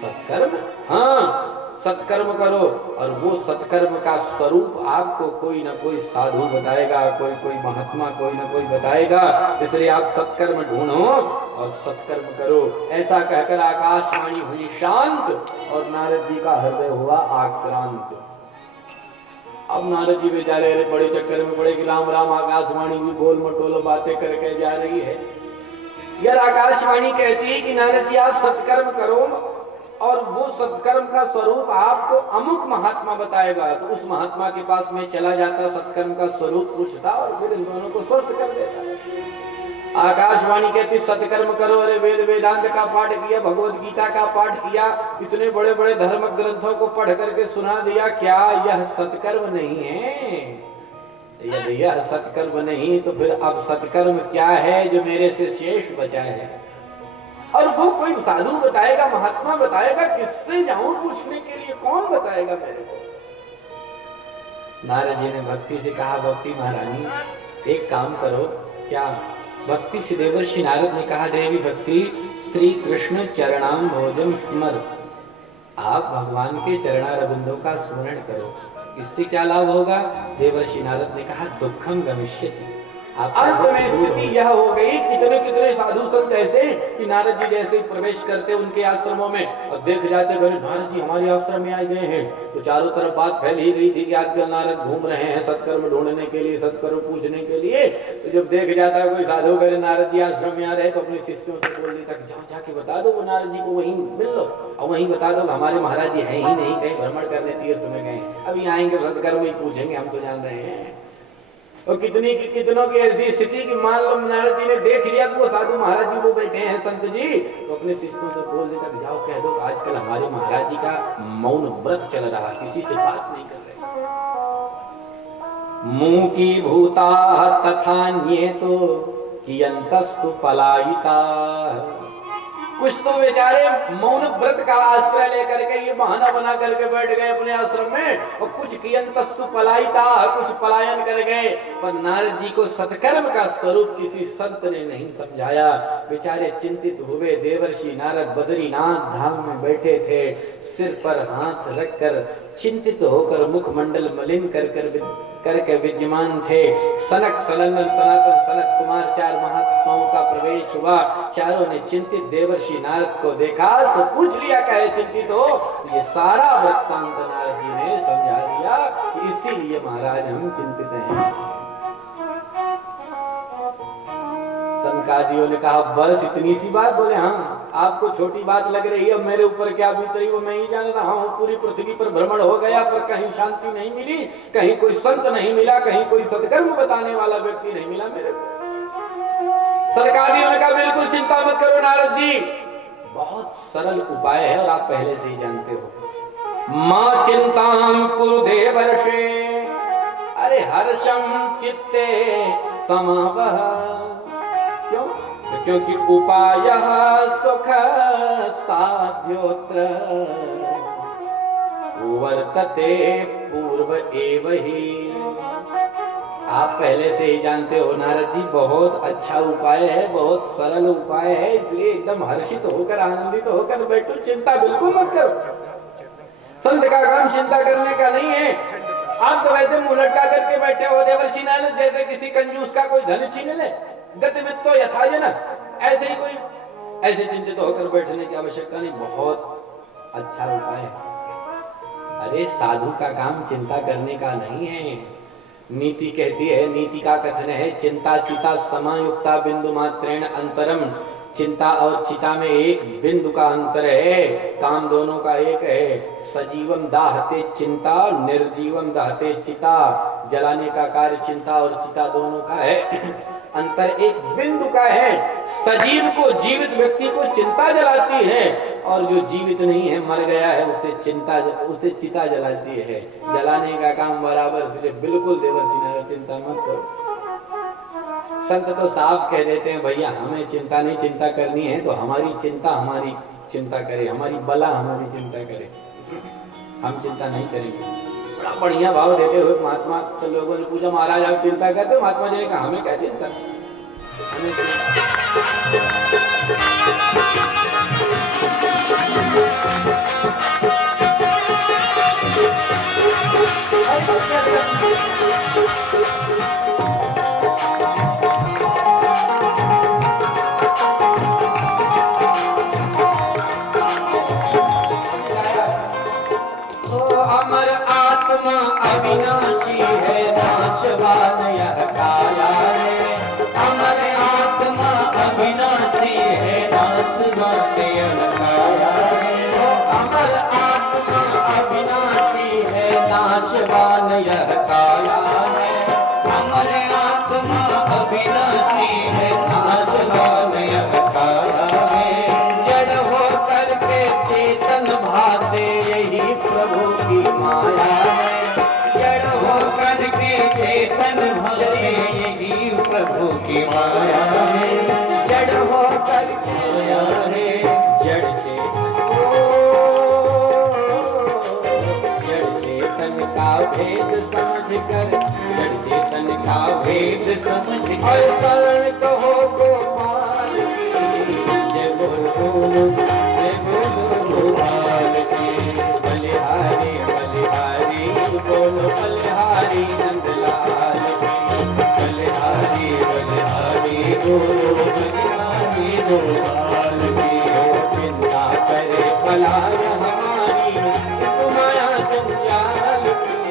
सत्कर्म? हाँ, सत्कर्म करो, और वो सत्कर्म का स्वरूप आपको कोई ना कोई साधु बताएगा, कोई महात्मा कोई ना कोई बताएगा, इसलिए आप सत्कर्म ढूंढो और सत्कर्म करो। ऐसा कहकर आकाशवाणी हुई शांत और नारद जी का हृदय हुआ आक्रांत। अब नारद जी बेचारे बड़े चक्कर में पड़े कि राम राम, आकाशवाणी भी गोल मटोलो बातें करके जा रही है। यार आकाशवाणी कहती है कि नारद जी आप सत्कर्म करो और वो सत्कर्म का स्वरूप आपको अमुक महात्मा बताएगा। तो उस महात्मा के पास में चला जाता, सत्कर्म का स्वरूप पूछता और फिर इन दोनों को स्वस्थ कर देता। आकाशवाणी कहती सत्कर्म करो। अरे वेद वेदांत का पाठ किया, भगवत गीता का पाठ किया, इतने बड़े बड़े धर्म ग्रंथों को पढ़ करके सुना दिया, क्या यह सत्कर्म नहीं है? यदि यह सत्कर्म नहीं तो फिर अब सत्कर्म क्या है जो मेरे से शेष बचा है? और वो कोई साधु बताएगा, महात्मा बताएगा, किससे जाऊं पूछने के लिए? कौन बताएगा मेरे को? नारद जी ने भक्ति से कहा भक्ति महारानी एक काम करो। क्या? भक्ति से देवर्षि नारद ने कहा देवी भक्ति श्री कृष्ण चरणाम भोजम स्मर, आप भगवान के चरणारविंदों का स्मरण करो। इससे क्या लाभ होगा? देवर्षि नारद ने कहा दुखम गमिष्यति। अंत में स्थिति यह हो गई, कितने कितने साधु संत ऐसे कि नारद जी जैसे प्रवेश करते उनके आश्रमों में और देख जाते नारद जी हमारे आश्रम में आ गए हैं, तो चारों तरफ बात फैल ही गई थी कि आजकल नारद घूम रहे हैं सत्कर्म ढूंढने के लिए, सत्कर्म पूछने के लिए। तो जब देख जाता है कोई साधु करे नारद जी आश्रम में आ रहे तो अपने शिष्यों से बोल देता जाओ जाके बता दो वो नारद जी को वहीं मिल लो और वहीं बता दो हमारे महाराज जी है ही नहीं, कहीं भ्रमण करने तीर्थ में गए, अभी आएंगे सत्कर्म ही पूछेंगे, हम तो जान रहे हैं। और कितनों की ऐसी स्थिति कि मान लो नारद जी ने देख लिया कि वो साधु महाराज जी वो बैठे हैं संत जी, तो अपने शिष्यों से बोल देता कि जाओ कह दो आजकल हमारे महाराज जी का मौन व्रत चल रहा, किसी से बात नहीं कर रहे। मुंह की भूता तथा न्येतो कियंतस्तु पलायिता। कुछ तो बेचारे मौन व्रत का आश्रय लेकर के ये बहाना बना करके बैठ गए अपने आश्रम में, और कुछ कियंतस्तु पलायिता, कुछ पलायन कर गए। पर नारद जी को सत्कर्म का स्वरूप किसी संत ने नहीं समझाया। बेचारे चिंतित हुए। देवर्षि नारद बद्रीनाथ धाम में बैठे थे, सिर पर हाथ रखकर चिंतित होकर मुखमंडल मलिन करके विद्यमान थे। सनक सनंदन सनातन सनत कुमार चार महात्माओं का प्रवेश हुआ। चारों ने चिंतित देवर्षि नारद को देखा, सो पूछ लिया कहे चिंतित हो? ये सारा वृत्तांत नारद जी ने समझा दिया कि इसीलिए महाराज हम चिंतित हैं। सनकादियों ने कहा बस इतनी सी बात? बोले हाँ, आपको छोटी बात लग रही है, मेरे ऊपर क्या बीत रही वो मैं ही जान रहा हूँ। पूरी पृथ्वी पर भ्रमण हो गया पर कहीं शांति नहीं मिली, कहीं कोई संत नहीं मिला, कहीं कोई सत्कर्म बताने वाला व्यक्ति नहीं मिला मेरे को। सरकारियों ने कहा बिल्कुल चिंता मत करो नारद जी, बहुत सरल उपाय है और आप पहले से ही जानते हो। मां चिंताम कुरु देवर्षे, अरे हर्षम चित्ते समावह। क्यों? क्योंकि उपाय सुख साध्योत्र वर्तते पूर्व एव ही। आप पहले से ही जानते हो नारद जी, बहुत अच्छा उपाय है, बहुत सरल उपाय है, इसलिए एकदम हर्षित होकर आनंदित होकर बैठो, चिंता बिल्कुल मत करो। संत का काम चिंता करने का नहीं है। आप तो वैसे मुंह लटका करके बैठे हो देवर्षि नारद, जैसे किसी कंजूस का कोई धन छीन ले, गतिवित्तो यथा जना, ऐसे ही कोई ऐसे चिंतित होकर बैठने की आवश्यकता नहीं, बहुत अच्छा उपाय है। अरे साधु का काम चिंता करने का नहीं है। नीति कहती है, नीति का कथन है चिंता चिता समायुक्ता बिंदु मात्रेण अंतरम। चिंता और चिता में एक बिंदु का अंतर है, काम दोनों का एक है। सजीवम दाहते चिंता, निर्जीवम दाहते चिता। जलाने का कार्य चिंता और चिता दोनों का है, अंतर एक बिंदु का है। सजीव को, जीवित व्यक्ति को चिंता जलाती है, और जो जीवित नहीं है, मर गया है, उसे चिता जलाती है। जलाने का काम बराबर से, बिल्कुल देवर चिंता मत करो। संत तो साफ कह देते हैं, भैया हमें चिंता नहीं, चिंता करनी है तो हमारी चिंता करे, हमारी बला हमारी चिंता करे, हम चिंता नहीं करेंगे। बड़ा बढ़िया भाव देते हुए महात्मा सब लोगों ने पूछा, महाराज आप चिंता करते हो? महात्मा जी ने कहा हमें क्या चिंता, हमें अमर आत्मा अविनाशी है, नाशवान यह काया है। अमर आत्मा अविनाशी है, नाशवान यह काया है। अमर आत्मा अविनाशी है, नाशवान यह काया है। अमर आत्मा अविनाशी है, नाशवान यह काया है। जड़ हो करके चेतन भाते, यही प्रभु की माया है। जड़ हो करके चेतन भाते, यही प्रभु की माया है। जड़ हो करके माया है, जड़ चेतन का भेद समझ कर, जड़ चेतन का भेद समझ कर, शरण कहो गोपाल की, जय बोलो जय बोलो गोपाल की। बलिहारी बलिहारी बोलो बलिहारी नंदलाल की। बलिहारी बलिहारी बोलो बलिहारी गोपाल की। चिंता करे भलाई हमारी, सुमाया जंजाल की।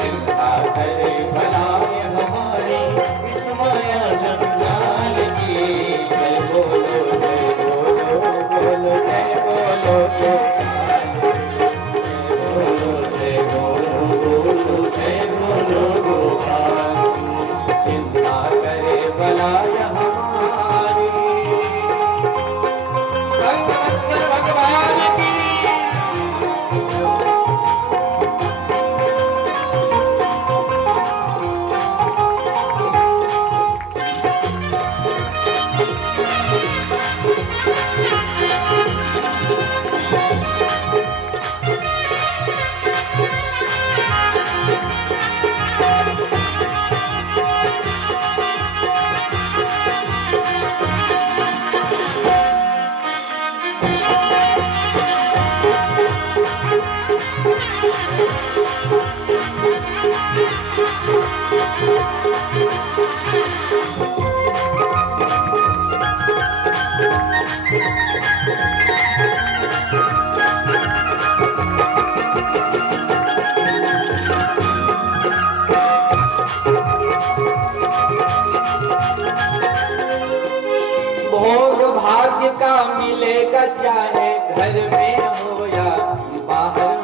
चिंता करे भलाई हमारी, सुमाया जंजाल की। जय बोलो बोलो जय बोलो जय बोलो गोपाल। चिंता करे भलाई हमारी, भगवान की। भोग भाग्य का मिलेगा, चाहे घर में हो या बाहर।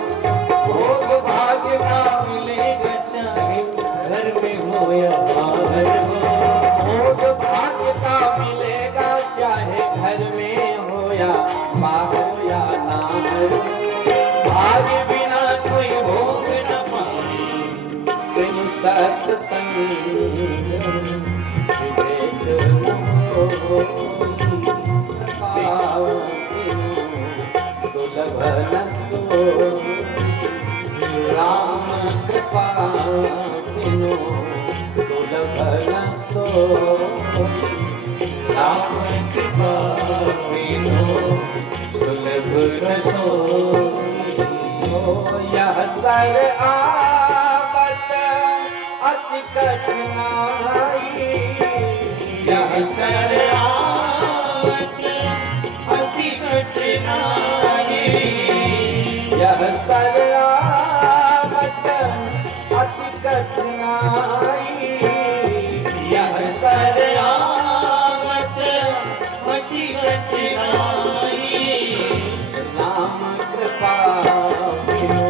भोग भाग्य का मिलेगा, चाहे घर में हो या बाहर। भोग भाग्य का मिलेगा, चाहे घर में हो या बाहर या नाहर। भाग्य बिना कोई भोग न पाए, बिनु सत्संग राम कृपा बिनु सुलभ न सो। राम कृपा बिनु सुलभ न सो। यह सर आवत अति कठिनाई, यह सर आवत अति कठिनाई। यह सर आवत अति कठिनाई। यह सर आवत अति कठिनाई। राम कृपा बिनु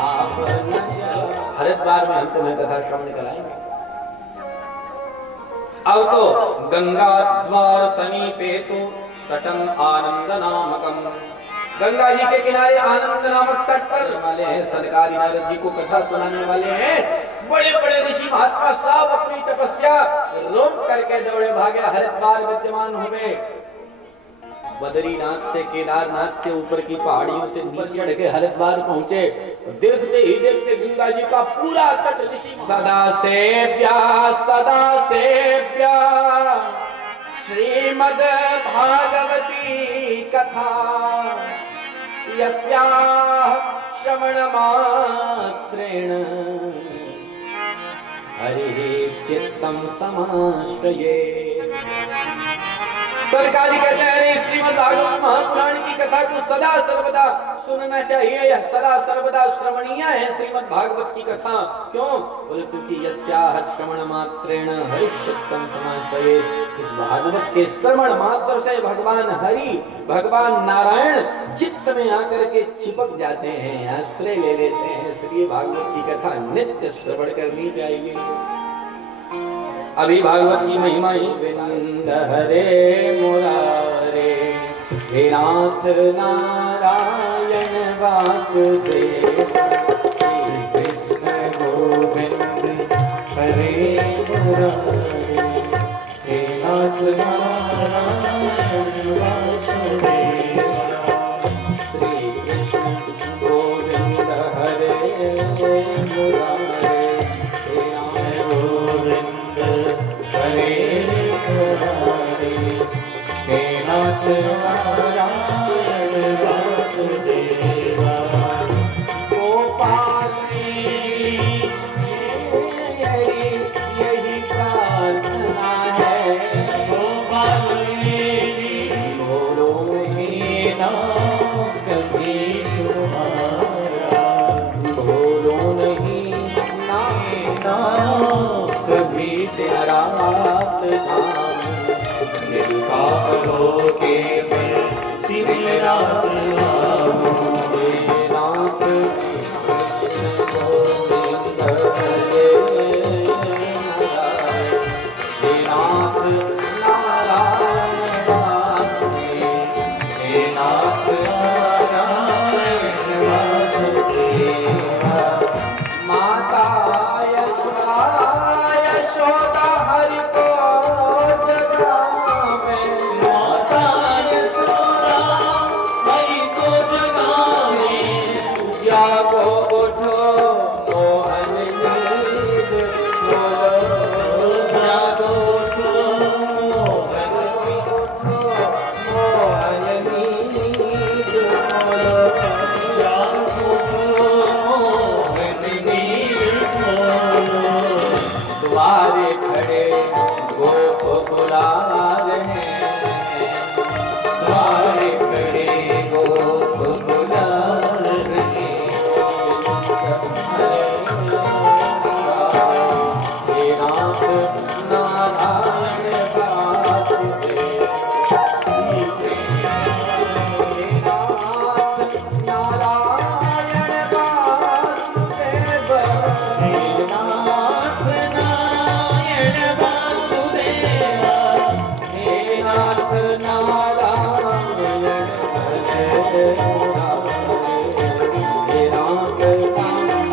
आप न जाए। हरिद्वार बार में हम तुम्हें कथा श्रवण कराएंगे। अब तो गंगा द्वार समीपे तो तटम आनंद नामकम, गंगा जी के किनारे आनंद नामक तट पर वाले हैं सरकारी नारद जी को कथा सुनाने वाले हैं। बड़े बड़े ऋषि महात्मा सब अपनी तपस्या रोक करके दौड़े भागे हरिद्वार विद्यमान हुए। बद्रीनाथ से केदारनाथ के ऊपर की पहाड़ियों से नीचे चढ़ के हरिद्वार पहुंचे। देखते ही देखते गंगा जी का पूरा तट ऋषि सदा सेव्या श्रीमद् भागवती कथा यस्याः श्रवण मात्रेण हरिः चित्तं समाश्रये। सरकारी कहते हैं श्रीमद् भागवत महापुराण की कथा को सदा सर्वदा सुनना चाहिए, यह सदा सर्वदा श्रवणीय है श्रीमद् भागवत की कथा। क्यों? बोले क्योंकि यस्याः श्रवण मात्रेण हरिश्चित्तं समाश्रये, इस भागवत के श्रवण मात्र से भगवान हरि भगवान नारायण चित्त में आकर के चिपक जाते हैं, आश्रय ले लेते हैं। इसलिए भागवत की कथा नित्य श्रवण करनी चाहिए। अभी भागवत की महिमा ही गोविंद हरे मुरारे, हे नाथ नारायण वासुदेव, कृष्ण गोविंद हरे मुरारे, हे नाथ नारायण वासुदेव, श्री कृष्ण गोविंद हरे मुरारे, हे नाथ गोविंद हरे मुरारे, हे नाथ नारायण वासुदेवा। गोपाल यही प्रार्थना है, गोपाल बोलो नहीं ना कभी तुम्हारा, बोलो नहीं ना कभी तेरा धाम, निष्ठा करो के मैं तेरा नाम। नाथ कृष्ण गोविंद हरे मुरारे, हे नाथ नारायण वासुदेव, हे नाथ नारायण वासुदेव। माता यशोदा हरि को जगावे, माता यशोदा हरि को जगावे, जागो उठो मोहन नींद खोलो, जागो उठो मोहन नींद खोलो, जागो उठो मोहन नींद खोलो। द्वारे खड़े गोप बुला रहे हैं, द्वारे खड़े गोप बुला रहे हैं। हे नाथ नारायण वासुदेव, हे नाथ नारायण वासुदेव, हे नाथ नारायण वासुदेव, हे नाथ नारायण हरे मुरारे, हे नाथ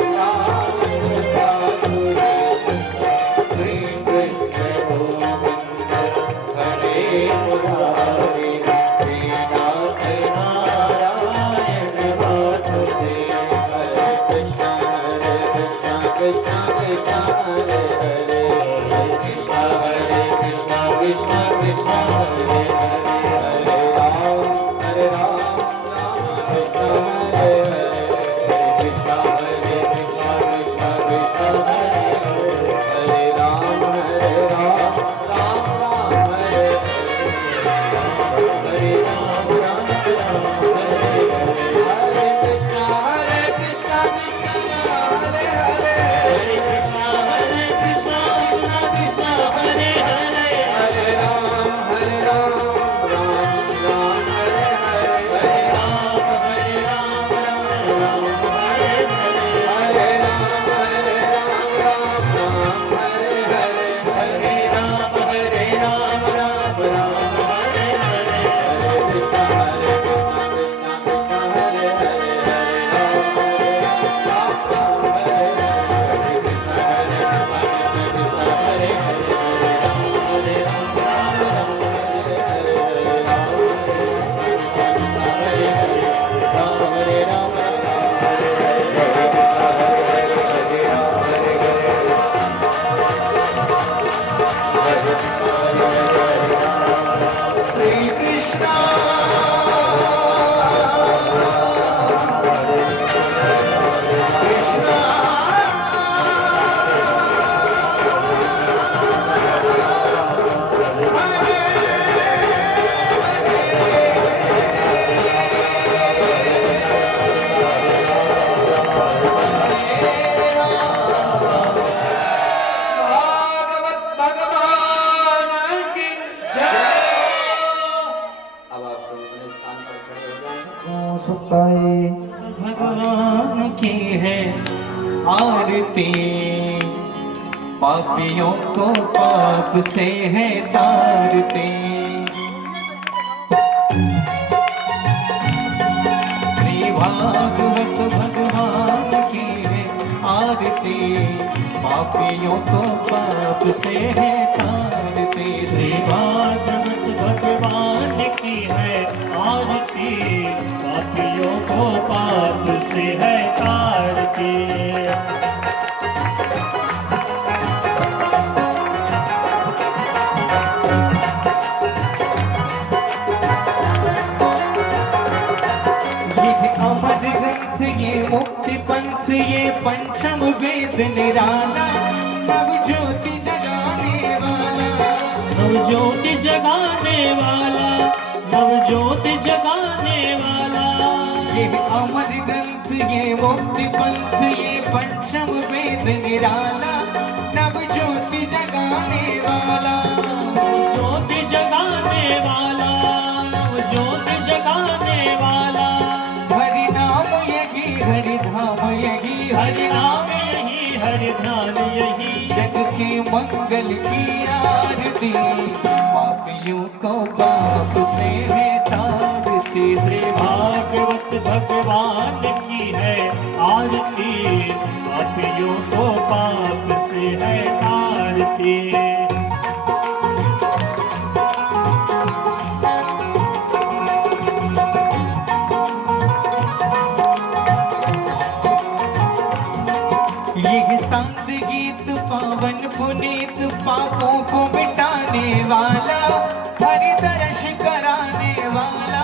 नारायण वासुदेव, श्री कृष्ण गोविंद हरे मुरारे, हे नाथ नारायण वासुदेव। हरे कृष्ण कृष्ण कृष्ण हरे हरे, हरे कृष्ण कृष्ण कृष्ण हरे हरे, हरे राम राम कृष्ण अपने स्थान पर खड़े हो जाएं। स्वस्थाए भगवान की है आरती, पापियों को पाप से है तारती। श्री भागवत भगवान की है आरती, पापियों को पाप से है तारती। श्री भागवत भगवान की है आरती, पापियों को पाप से है तारती। ये मुक्ति पंथ ये पंचम वेद निराला, नव ज्योति जगाने वाला, नव ज्योति जगाने वाला, नव ज्योति जगाने वाला। ये अमर ग्रंथ ये मुक्ति पंथ ये पंचम वेद निराला, नव ज्योति जगाने वाला, ज्योति जगाने वाला, नव ज्योति जगाने वाला। हरि नाम यही हरि धाम यही, हरि नाम यही हरि ध्यान यही, जग के मंगल की आरती, पापियों को पाप से है तारती। श्री भागवत भगवान की है आरती, पापियों को पाप से है तारती। ये संत गीत पावन पुनीत, पापों को मिटाने वाला, हरि दर्श कराने वाला।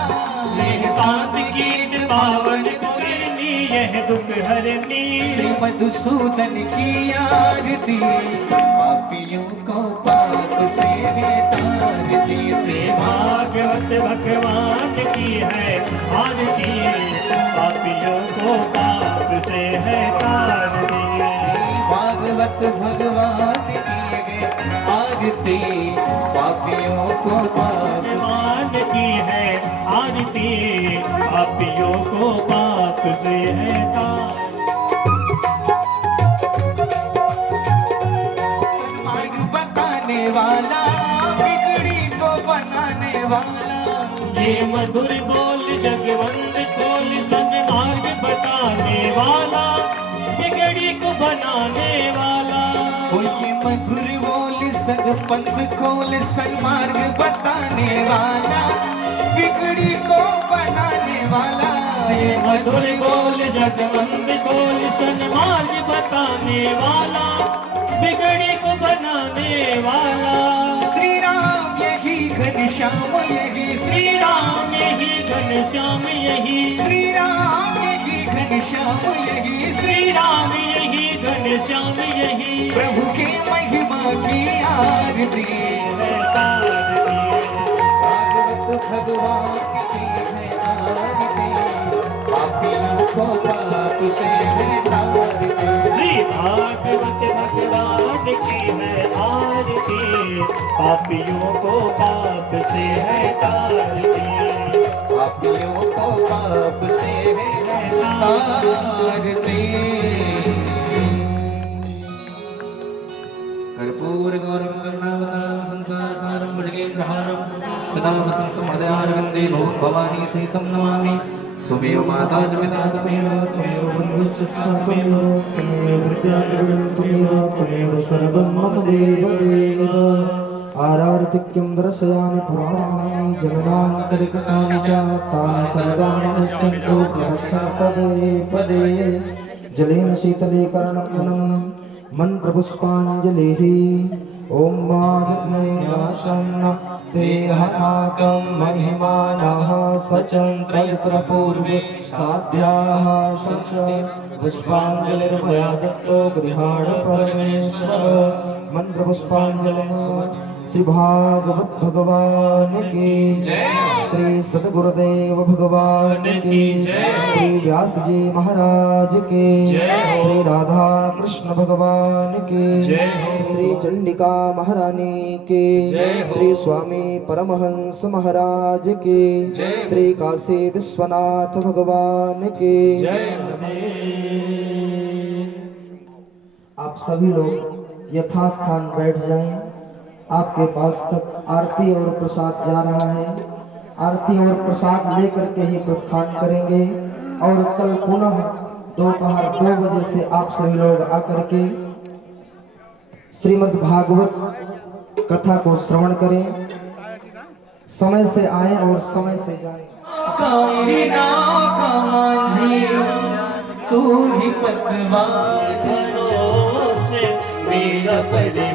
ये संत गीत पावन पुनीत, यह दुख हरनी, श्री मधुसूदन की आरती, पापियों को पाप से है तारती। श्री भागवत भगवान की है आरती, पापियों को पाप से है तारती। भागवत भगवान की है आरती, पापियों को भगवान की है आरती, पापियों को पाप से है मार्ग बताने वाला, बिगड़ी को बनाने वाला। ये मधुर बोल जगवंत खोल, सन्मार्ग बताने वाला, बिगड़ी को बनाने वाला। ये मधुर बोल सदपंथ खोल, सन्मार्ग बताने वाला, बिगड़ी को बनाने वाला। ये मधुर बोल जगवंत खोल, सन्मार्ग बताने वाला, बिगड़ी को बनाने वाला। श्री राम यही घनश्याम यही, श्री राम यही घनश्याम यही, श्री राम यही घनश्याम यही, श्री राम यही घनश्याम यही। प्रभु के महिमा की आरती है तारती, भागवत भगवान की है आरती, पापियों को पाप से है तारती। श्री भागवत भगवान की है आरती, पापियों को पाप से है तारती, पापियों को पाप से है तारती। कर्पूर गौरम करुणावतारम संसार सारम भुजगेन्द्रहारम, सदा वसन्तं हृदयारविन्दे भवानी सहितं नमामि। त्वमेव माता च पिता त्वमेव, त्वमेव बन्धुश्च सखा त्वमेव, त्वमेव विद्याद्रविणं त्वमेव, त्वमेव सर्वं मम देवदेव। आरार्तिक्यं दर्शयामि पुराणानि, जन्मान्तरकृतानि च तानि सर्वाणि नश्यन्तो प्रदक्षिणपदे पदे। जलेन शीतले कर्णपतनं मन्त्रपुष्पाञ्जलिः। ॐ मानज्ञाशन्न देहनाकं महिमानः सचं पवित्रपूर्वे साध्याः सच पुष्पाञ्जलिर्मया दत्तो गृहाण परमेश्वर। मंत्रपुष्पाञ्जलिं श्री भागवत भगवान की जय। श्री सद्गुरुदेव भगवान की श्री व्यास जी महाराज के श्री राधा कृष्ण भगवान के श्री चंडिका महारानी के श्री स्वामी परमहंस महाराज के श्री काशी विश्वनाथ भगवान के आप सभी लोग यथास्थान बैठ जाएं। आपके पास तक आरती और प्रसाद जा रहा है। आरती और प्रसाद लेकर के ही प्रस्थान करेंगे और कल पुनः दोपहर 2 बजे से आप सभी लोग आकर के श्रीमद् भागवत कथा को श्रवण करें। समय से आए और समय से जाएं। तू ही पतवार से मेरा परे